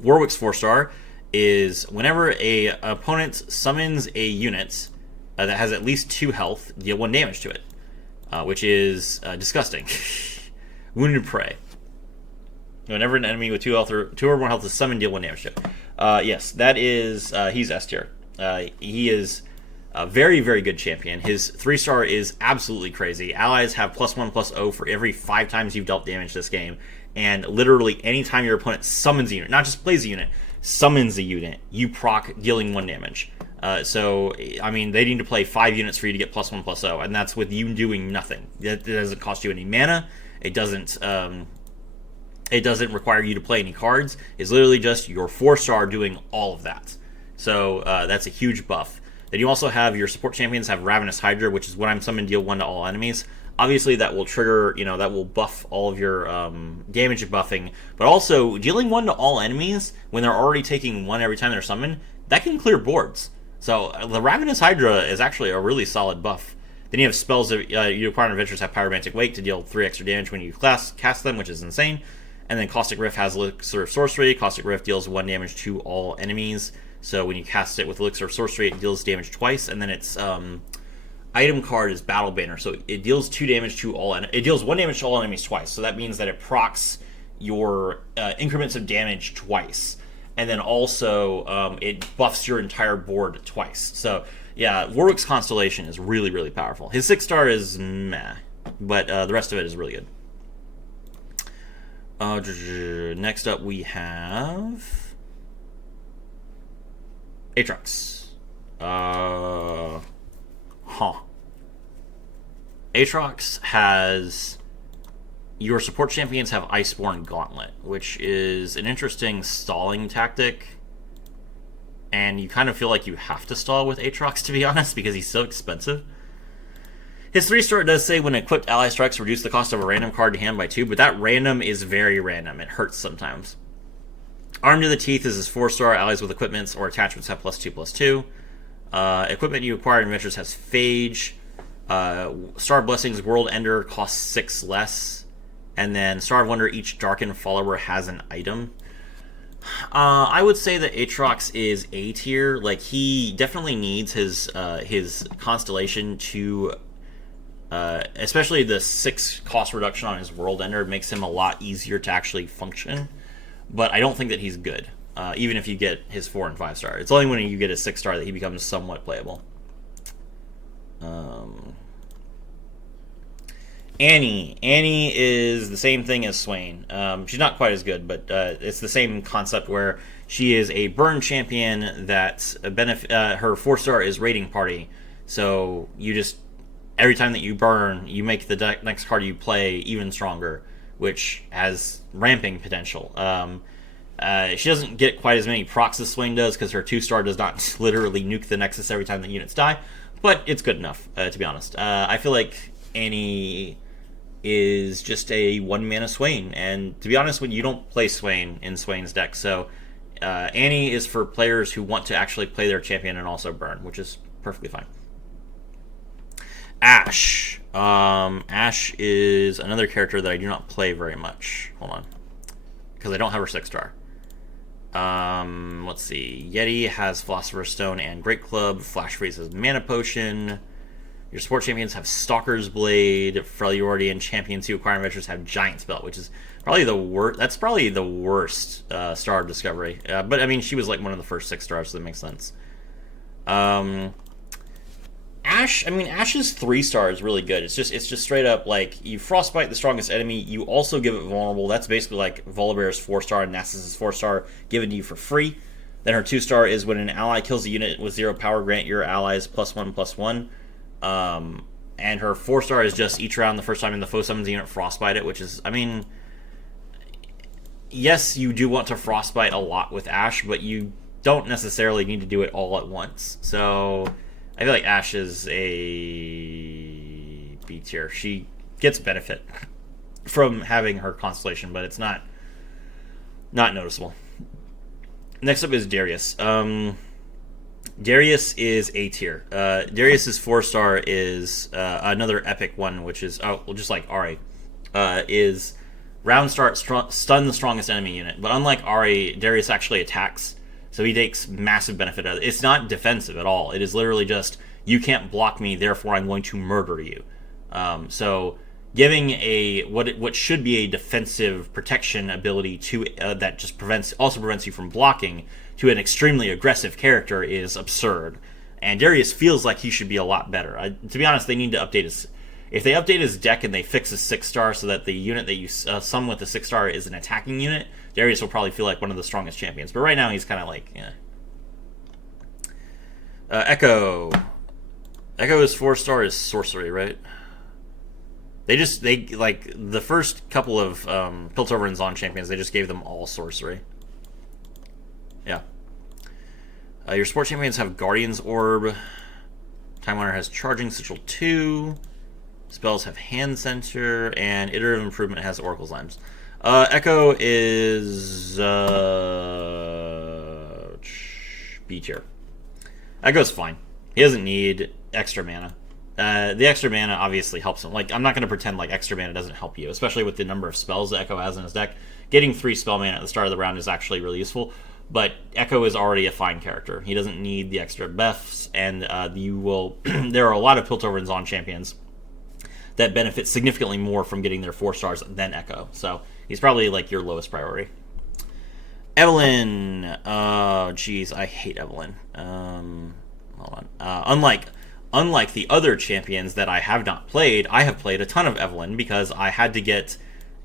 Warwick's 4-star is whenever a opponent summons a unit that has at least 2 health, deal 1 damage to it, which is disgusting. Wounded Prey. Whenever an enemy with 2 health or 2 or more health is summoned, deal 1 damage to it. Yes, that is he's S tier. He is a very, very good champion. His 3-star is absolutely crazy. Allies have +1/+0 for every 5 times you've dealt damage this game, and literally anytime your opponent summons a unit, not just plays a unit, summons a unit, you proc dealing 1 damage. So, I mean, they need to play 5 units for you to get +1/+0, and that's with you doing nothing. It doesn't cost you any mana. It doesn't require you to play any cards. It's literally just your 4-star doing all of that. So that's a huge buff. Then you also have your support champions have Ravenous Hydra, which is when I'm summoned, deal 1 to all enemies. Obviously, that will trigger, that will buff all of your damage buffing. But also, dealing 1 to all enemies when they're already taking 1 every time they're summoned, that can clear boards. So the Ravenous Hydra is actually a really solid buff. Then you have spells that you acquire in adventures have Pyromantic Wake to deal 3 extra damage when you cast them, which is insane. And then Caustic Rift has Elixir of Sorcery. Caustic Rift deals 1 damage to all enemies. So when you cast it with Elixir of Sorcery, it deals damage twice. And then its item card is Battle Banner. So it deals 2 damage to all it deals 1 damage to all enemies twice. So that means that it procs your increments of damage twice. And then also it buffs your entire board twice. So yeah, Warwick's Constellation is really, really powerful. His 6-star is meh, but the rest of it is really good. Next up we have Aatrox. Aatrox has your support champions have Iceborne Gauntlet, which is an interesting stalling tactic. And you kind of feel like you have to stall with Aatrox, to be honest, because he's so expensive. His 3-star does say when equipped ally strikes, reduce the cost of a random card to hand by 2, but that random is very random. It hurts sometimes. Armed to the Teeth is his 4-star. Allies with equipments or attachments have +2/+2. Equipment you acquire in adventures has Phage. Star Blessings World Ender costs 6 less. And then Star of Wonder, each Darkened follower has an item. I would say that Aatrox is A tier. Like, he definitely needs his Constellation to... especially the 6 cost reduction on his World Ender makes him a lot easier to actually function. But I don't think that he's good, even if you get his 4 and 5-star. It's only when you get his 6-star that he becomes somewhat playable. Annie. Annie is the same thing as Swain. She's not quite as good, but it's the same concept where she is a burn champion that her 4-star is Raiding Party. So you just, every time that you burn, you make the next card you play even stronger, which has ramping potential. She doesn't get quite as many procs as Swain does because her 2-star does not literally nuke the Nexus every time the units die, but it's good enough, to be honest. I feel like Annie is just a 1-mana Swain, and to be honest, when you don't play Swain in Swain's deck, so Annie is for players who want to actually play their champion and also burn, which is perfectly fine. Ashe. Ashe is another character that I do not play very much. Hold on. because I don't have her 6-star. Let's see. Yeti has Philosopher's Stone and Great Club. Flash Freeze has Mana Potion. Your support champions have Stalker's Blade. Freljordian champions who acquire measures have Giant Spell, which is probably the worst. That's probably the worst Star of Discovery. But I mean, she was like one of the first 6 stars, so that makes sense. Ashe, I mean, Ashe's 3-star is really good. It's just straight up like you frostbite the strongest enemy. You also give it vulnerable. That's basically like Volibear's 4-star and Nasus's 4-star given to you for free. Then her 2-star is when an ally kills a unit with 0 power, grant your allies +1/+1. And her 4-star is just each round the first time in the foe summons a unit, frostbite it, which is, I mean, yes, you do want to frostbite a lot with Ashe, but you don't necessarily need to do it all at once. So I feel like Ashe is a B tier. She gets benefit from having her constellation, but it's not noticeable. Next up is Darius. Darius is A tier. Darius's 4-star is another epic one, which is just like Ahri, is round start stun the strongest enemy unit. But unlike Ahri, Darius actually attacks, so he takes massive benefit out of it. It's not defensive at all. It is literally just, you can't block me, therefore I'm going to murder you. So giving what should be a defensive protection ability to that just also prevents you from blocking to an extremely aggressive character is absurd. And Darius feels like he should be a lot better. To be honest, they need to update his. If they update his deck and they fix his 6-star so that the unit that you summon with the 6-star is an attacking unit, Darius will probably feel like one of the strongest champions. But right now he's kind of like, eh. Echo. Echo's 4-star is sorcery, right? They like the first couple of Piltover and Zon champions, they just gave them all sorcery. Yeah. Your support champions have Guardian's Orb. Time Runner has Charging Sigil 2. Spells have Hand Center, and Iterative Improvement has Oracle's Lens. Echo is B tier. Echo's fine. He doesn't need extra mana. The extra mana obviously helps him. Like, I'm not going to pretend like extra mana doesn't help you, especially with the number of spells that Echo has in his deck. Getting 3 spell mana at the start of the round is actually really useful, but Echo is already a fine character. He doesn't need the extra buffs, and you will. There are a lot of Piltover and Zon champions that benefit significantly more from getting their 4-stars than Echo. So he's probably like your lowest priority. Evelynn. Oh, jeez, I hate Evelynn. Hold on. Unlike the other champions that I have not played, I have played a ton of Evelynn because I had to get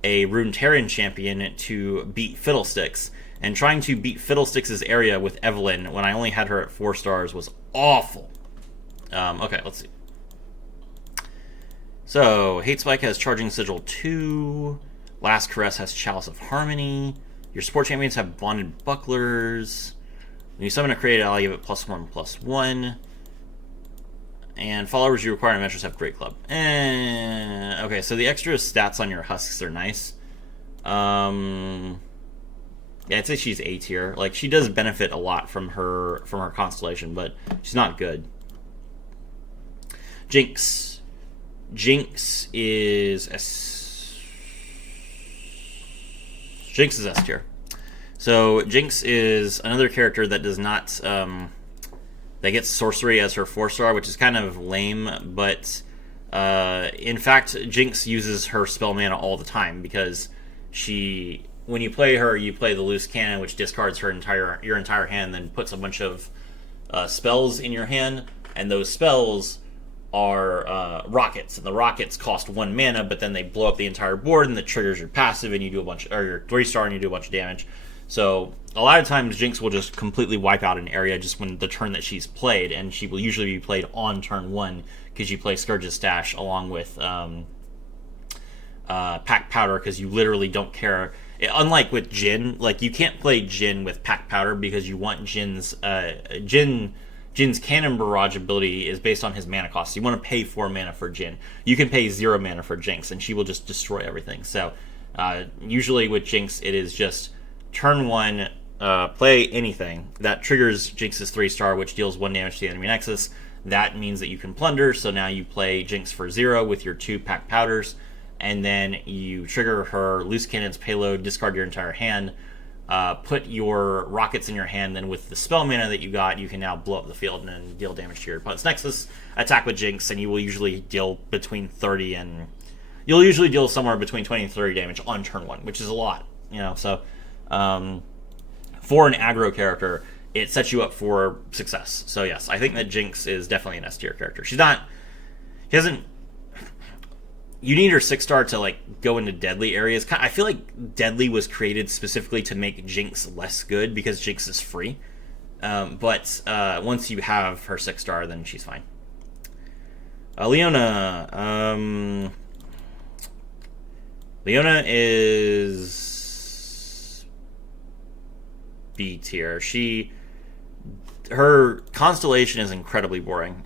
a Runeterran champion to beat Fiddlesticks. And trying to beat Fiddlesticks' area with Evelynn when I only had her at 4 stars was awful. Okay, let's see. So, Hate Spike has Charging Sigil 2. Last Caress has Chalice of Harmony. Your support champions have Bonded Bucklers. When you summon a created ally, you give it +1/+1. And followers you require in Measures have Great Club. Okay, so the extra stats on your husks are nice. Yeah, I'd say she's A tier. Like, she does benefit a lot from her constellation, but she's not good. Jinx. Jinx is S tier. So Jinx is another character that does not that gets sorcery as her 4-star, which is kind of lame, but in fact Jinx uses her spell mana all the time because when you play her, you play the loose cannon, which discards your entire hand, then puts a bunch of spells in your hand, and those spells are rockets, and the rockets cost 1 mana, but then they blow up the entire board, and that triggers your passive, and you do your 3-star, and you do a bunch of damage. So a lot of times Jinx will just completely wipe out an area just when the turn that she's played, and she will usually be played on turn 1 because you play Scourge's Stash along with Pack Powder because you literally don't care. Unlike with Jhin, like you can't play Jhin with Pack Powder because you want Jin's Cannon Barrage ability is based on his mana cost. You want to pay 4 mana for Jhin. You can pay 0 mana for Jinx, and she will just destroy everything. So usually with Jinx, it is just turn 1, play anything that triggers Jinx's 3-star, which deals 1 damage to the enemy nexus. That means that you can plunder, so now you play Jinx for 0 with your 2 Pack Powders. and then you trigger her loose cannon's payload, discard your entire hand, put your rockets in your hand, then with the spell mana that you got, you can now blow up the field and then deal damage to your opponent's Nexus, attack with Jinx, and you will usually deal between 30 and... You'll usually deal somewhere between 20 and 30 damage on turn 1, which is a lot, you know, so... for an aggro character, it sets you up for success. So yes, I think that Jinx is definitely an S tier character. She's not... She hasn't... You need her 6-star to, like, go into deadly areas. I feel like deadly was created specifically to make Jinx less good because Jinx is free. But once you have her 6-star, then she's fine. Leona. Leona is B tier. Her constellation is incredibly boring.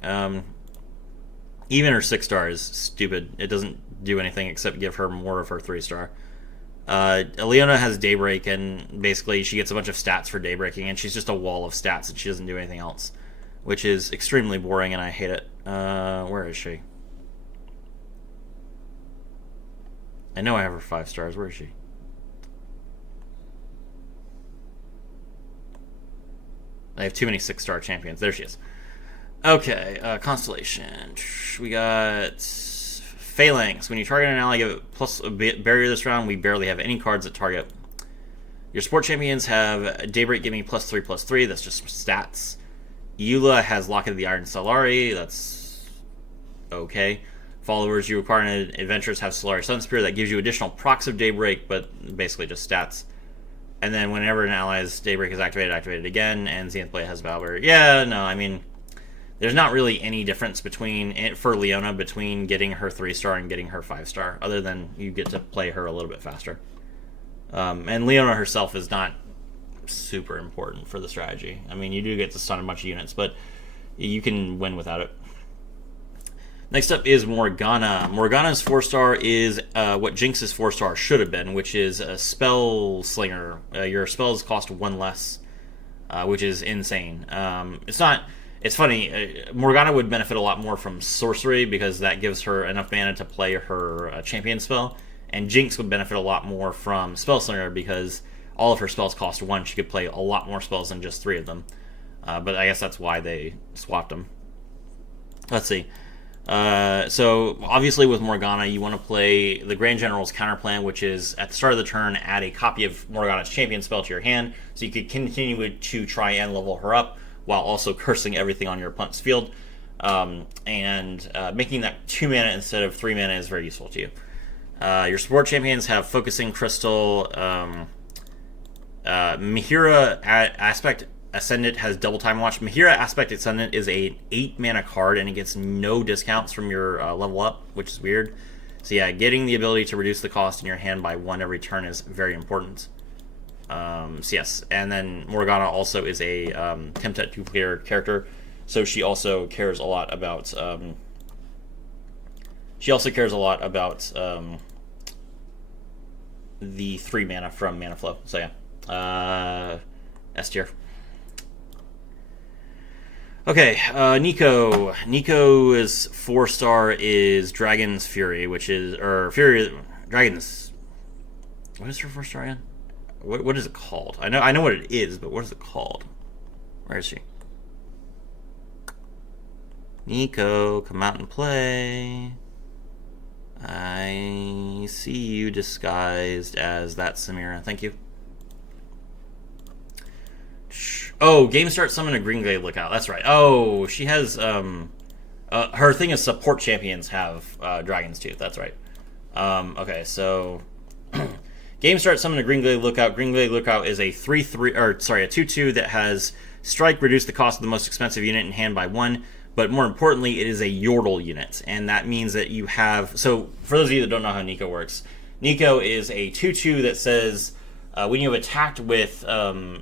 Even her 6-star is stupid. It doesn't do anything except give her more of her 3-star. Leona has Daybreak, and basically she gets a bunch of stats for Daybreaking, and she's just a wall of stats, and she doesn't do anything else, which is extremely boring, and I hate it. Where is she? I know I have her 5 stars. Where is she? I have too many 6-star champions. There she is. Okay, Constellation. We got Phalanx. When you target an ally, give it plus a barrier this round. We barely have any cards that target. Your support champions have Daybreak giving +3/+3. That's just stats. Eula has Locket of the Iron Solari. That's okay. Followers you acquire in adventures have Solari Sunspear. That gives you additional procs of Daybreak, but basically just stats. And then whenever an ally's Daybreak is activated, activate it again. And Zenith Blade has Valor. Yeah, no, I mean... There's not really any difference for Leona between getting her 3-star and getting her 5-star, other than you get to play her a little bit faster. And Leona herself is not super important for the strategy. I mean, you do get to stun a bunch of units, but you can win without it. Next up is Morgana. Morgana's 4-star is what Jinx's 4-star should have been, which is a Spell Slinger. Your spells cost 1 less, which is insane. It's funny, Morgana would benefit a lot more from Sorcery because that gives her enough mana to play her champion spell, and Jinx would benefit a lot more from Spellslinger because all of her spells cost 1. She could play a lot more spells than just 3 of them. But I guess that's why they swapped them. Let's see. So, obviously with Morgana, you want to play the Grand General's counterplan, which is, at the start of the turn, add a copy of Morgana's champion spell to your hand, so you could continue to try and level her up, while also cursing everything on your opponent's field. Making that 2 mana instead of 3 mana is very useful to you. Your support champions have Focusing Crystal. Mihira Aspect Ascendant has Double Time Watch. Mihira Aspect Ascendant is a 8 mana card, and it gets no discounts from your level up, which is weird. So yeah, getting the ability to reduce the cost in your hand by 1 every turn is very important. So yes, and then Morgana also is a Temtet duplicator character, so she also cares a lot about the 3 mana from Mana Flow. So yeah, S tier. Okay, Nico. Nico's 4-star is Dragon's Fury, which is Dragon's. What is her 4-star again? What is it called? I know what it is, but what is it called? Where is she? Nico, come out and play. I see you disguised as that Samira. Thank you. Oh, game start summon a Green Glade Lookout. That's right. Oh, she has her thing is support champions have Dragon's Tooth. That's right. Okay, so game start summon a Green Glade Lookout. Green Glade Lookout is a 2/2 that has strike, reduce the cost of the most expensive unit in hand by 1. But more importantly, it is a Yordle unit, and that means that you have... So, for those of you that don't know how Nico works, Nico is a 2/2 that says when you have attacked with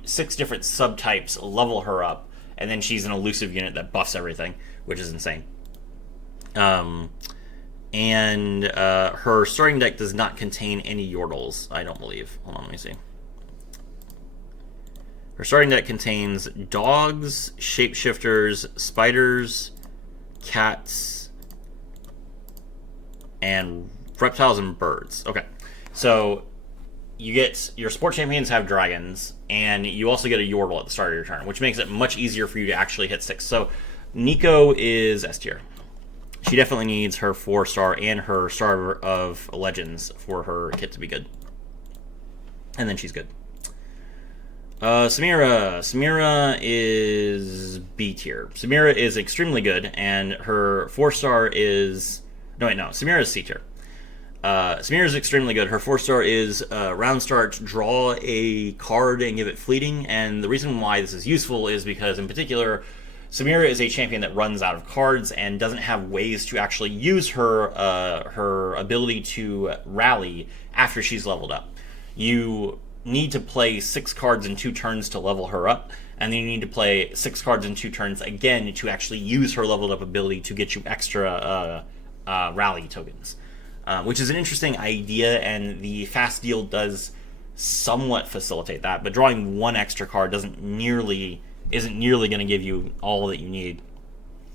6 different subtypes, level her up, and then she's an elusive unit that buffs everything, which is insane. Her starting deck does not contain any Yordles, I don't believe. Hold on, let me see. Her starting deck contains dogs, shapeshifters, spiders, cats, and reptiles and birds. Okay, so you get your sport champions have dragons, and you also get a Yordle at the start of your turn, which makes it much easier for you to actually hit 6. So Nico is S tier. She definitely needs her 4-star and her Star of Legends for her kit to be good. And then she's good. Samira is B tier. Samira is extremely good, and her 4-star is... No, wait, no. Samira is C tier. Samira is extremely good. Her 4-star is round start, draw a card and give it fleeting. And the reason why this is useful is because, in particular, Samira is a champion that runs out of cards and doesn't have ways to actually use her her ability to rally after she's leveled up. You need to play 6 cards in 2 turns to level her up, and then you need to play 6 cards in 2 turns again to actually use her leveled up ability to get you extra rally tokens. Which is an interesting idea, and the fast deal does somewhat facilitate that, but drawing 1 extra card isn't nearly going to give you all that you need.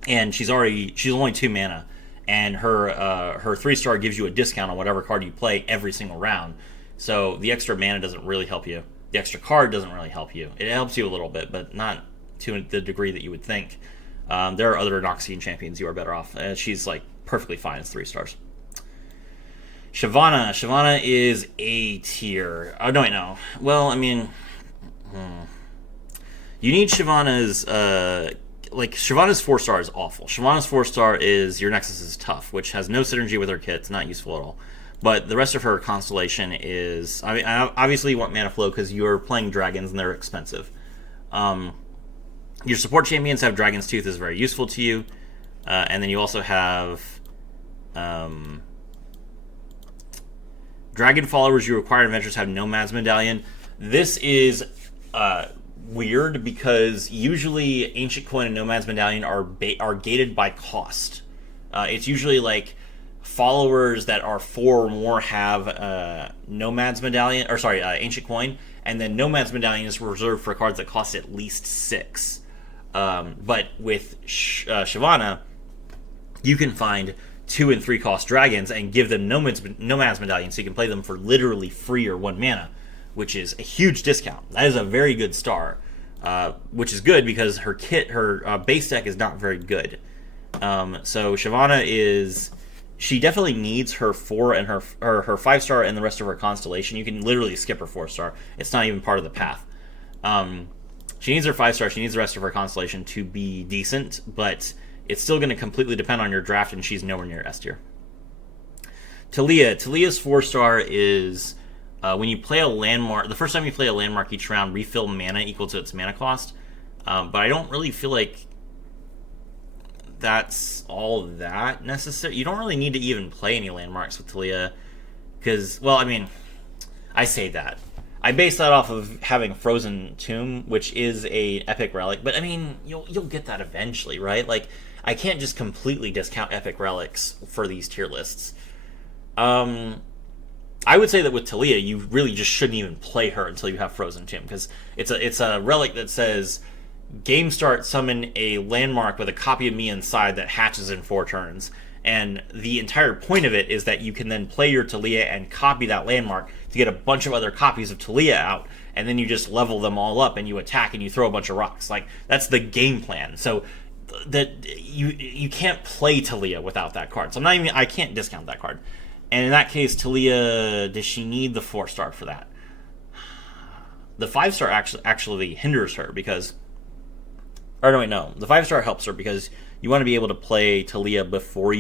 And she's only 2 mana, and her 3-star gives you a discount on whatever card you play every single round. So the extra mana doesn't really help you. The extra card doesn't really help you. It helps you a little bit, but not to the degree that you would think. There are other Noxian champions you are better off. She's like perfectly fine as 3 stars. Shyvana is A tier. Oh, no, wait, no. Well, I mean, you need Shyvana's, Shyvana's 4-star is awful. Shyvana's 4-star is your Nexus is tough, which has no synergy with her kit. It's not useful at all. But the rest of her constellation is, I mean, obviously you want mana flow because you're playing dragons and they're expensive. Your support champions have Dragon's Tooth is very useful to you. And then you also have, Dragon followers you require adventures have Nomad's Medallion. This is weird because usually Ancient Coin and Nomad's Medallion are gated by cost. It's usually like followers that are 4 or more have Nomad's Medallion, or sorry, Ancient Coin, and then Nomad's Medallion is reserved for cards that cost at least 6. But with Shyvana, you can find 2 and 3 cost dragons and give them Nomad's Medallion, so you can play them for literally free or 1 mana, which is a huge discount. That is a very good star, which is good because her kit, her base deck is not very good. So Shyvana is... She definitely needs her 4 and her 5-star and the rest of her constellation. You can literally skip her 4-star. It's not even part of the path. She needs her 5-star. She needs the rest of her constellation to be decent, but it's still going to completely depend on your draft, and she's nowhere near S tier. Talia's 4-star is when you play a landmark. The first time you play a landmark each round, refill mana equal to its mana cost. But I don't really feel like that's all that necessary. You don't really need to even play any landmarks with Talia, because, well, I mean, I say that. I base that off of having Frozen Tomb, which is a epic relic, but I mean, you'll get that eventually, right? Like, I can't just completely discount epic relics for these tier lists. I would say that with Talia, you really just shouldn't even play her until you have Frozen Tomb, because it's a relic that says, game start, summon a landmark with a copy of me inside that hatches in 4 turns. And the entire point of it is that you can then play your Talia and copy that landmark to get a bunch of other copies of Talia out, and then you just level them all up and you attack and you throw a bunch of rocks. Like, that's the game plan. So that you can't play Talia without that card. So I can't discount that card. And in that case, Talia, does she need the 4-star for that? The 5-star actually hinders her because... Or no, wait, no. The 5-star helps her because you want to be able to play Talia before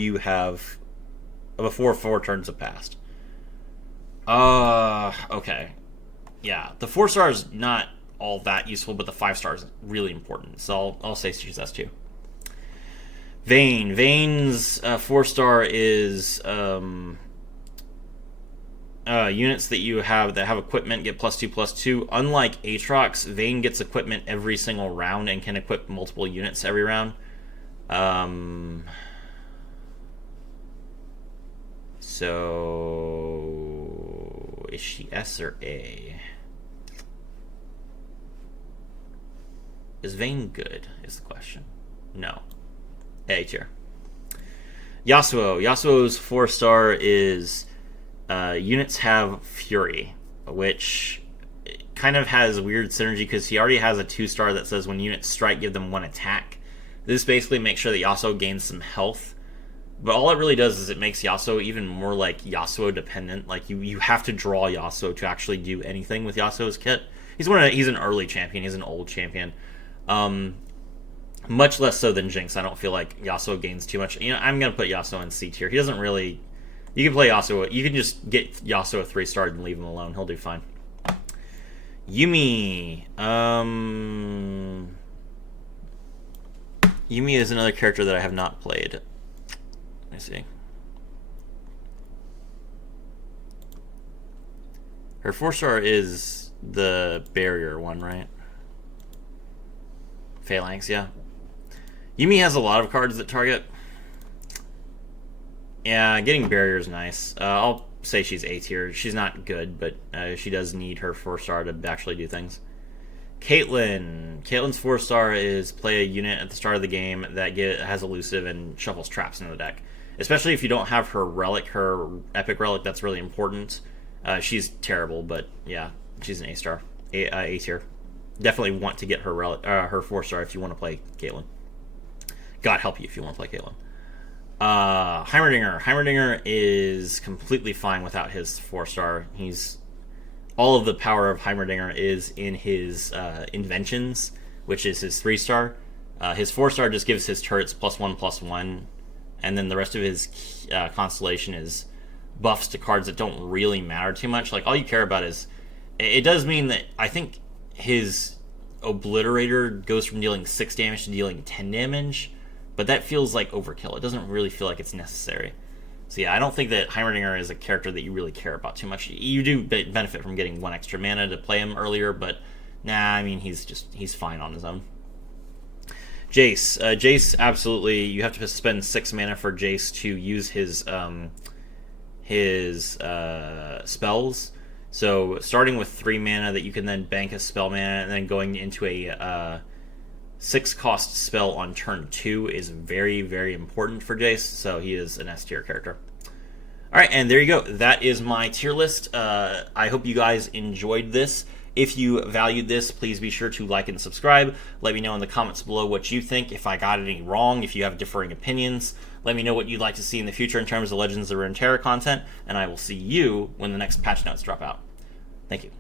4 turns have passed. Okay. Yeah, the 4-star is not all that useful, but the 5-star is really important. So I'll say she's S2. Vayne. Vayne's 4-star is units that you have that have equipment get +2/+2. Unlike Aatrox, Vayne gets equipment every single round and can equip multiple units every round. So is she S or A? Is Vayne good is the question. No. A tier. Yasuo. Yasuo's 4-star is units have Fury, which kind of has weird synergy because he already has a 2-star that says when units strike, give them 1 attack. This basically makes sure that Yasuo gains some health, but all it really does is it makes Yasuo even more like Yasuo dependent. Like you have to draw Yasuo to actually do anything with Yasuo's kit. He's an early champion. He's an old champion. Much less so than Jinx. I don't feel like Yasuo gains too much. I'm gonna put Yasuo in C tier. He doesn't really. You can play Yasuo. You can just get Yasuo a 3-star and leave him alone. He'll do fine. Yuumi. Yuumi is another character that I have not played. Let me see. Her 4-star is the barrier one, right? Phalanx, yeah. Yuumi has a lot of cards that target. Yeah, getting barrier is nice. I'll say she's A tier. She's not good, but she does need her 4-star to actually do things. Caitlyn. Caitlyn's 4-star is play a unit at the start of the game that has elusive and shuffles traps into the deck. Especially if you don't have her relic, her epic relic, that's really important. She's terrible, but yeah, she's an A-star, A tier. Definitely want to get her relic, her 4-star if you want to play Caitlyn. God help you if you want to play Caitlyn. Heimerdinger. Heimerdinger is completely fine without his 4-star. All of the power of Heimerdinger is in his inventions, which is his 3-star. His 4-star just gives his turrets +1/+1, and then the rest of his constellation is buffs to cards that don't really matter too much. Like, all you care about is... It does mean that I think his Obliterator goes from dealing 6 damage to dealing 10 damage, but that feels like overkill. It doesn't really feel like it's necessary. So yeah, I don't think that Heimerdinger is a character that you really care about too much. You do benefit from getting 1 extra mana to play him earlier, but nah, I mean, he's fine on his own. Jace. Jace, absolutely, you have to spend 6 mana for Jace to use his spells. So starting with 3 mana that you can then bank as spell mana, and then going into a 6-cost spell on turn 2 is very, very important for Jace, so he is an S tier character. Alright, and there you go. That is my tier list. I hope you guys enjoyed this. If you valued this, please be sure to like and subscribe. Let me know in the comments below what you think. If I got any wrong, if you have differing opinions, let me know what you'd like to see in the future in terms of Legends of Runeterra content, and I will see you when the next patch notes drop out. Thank you.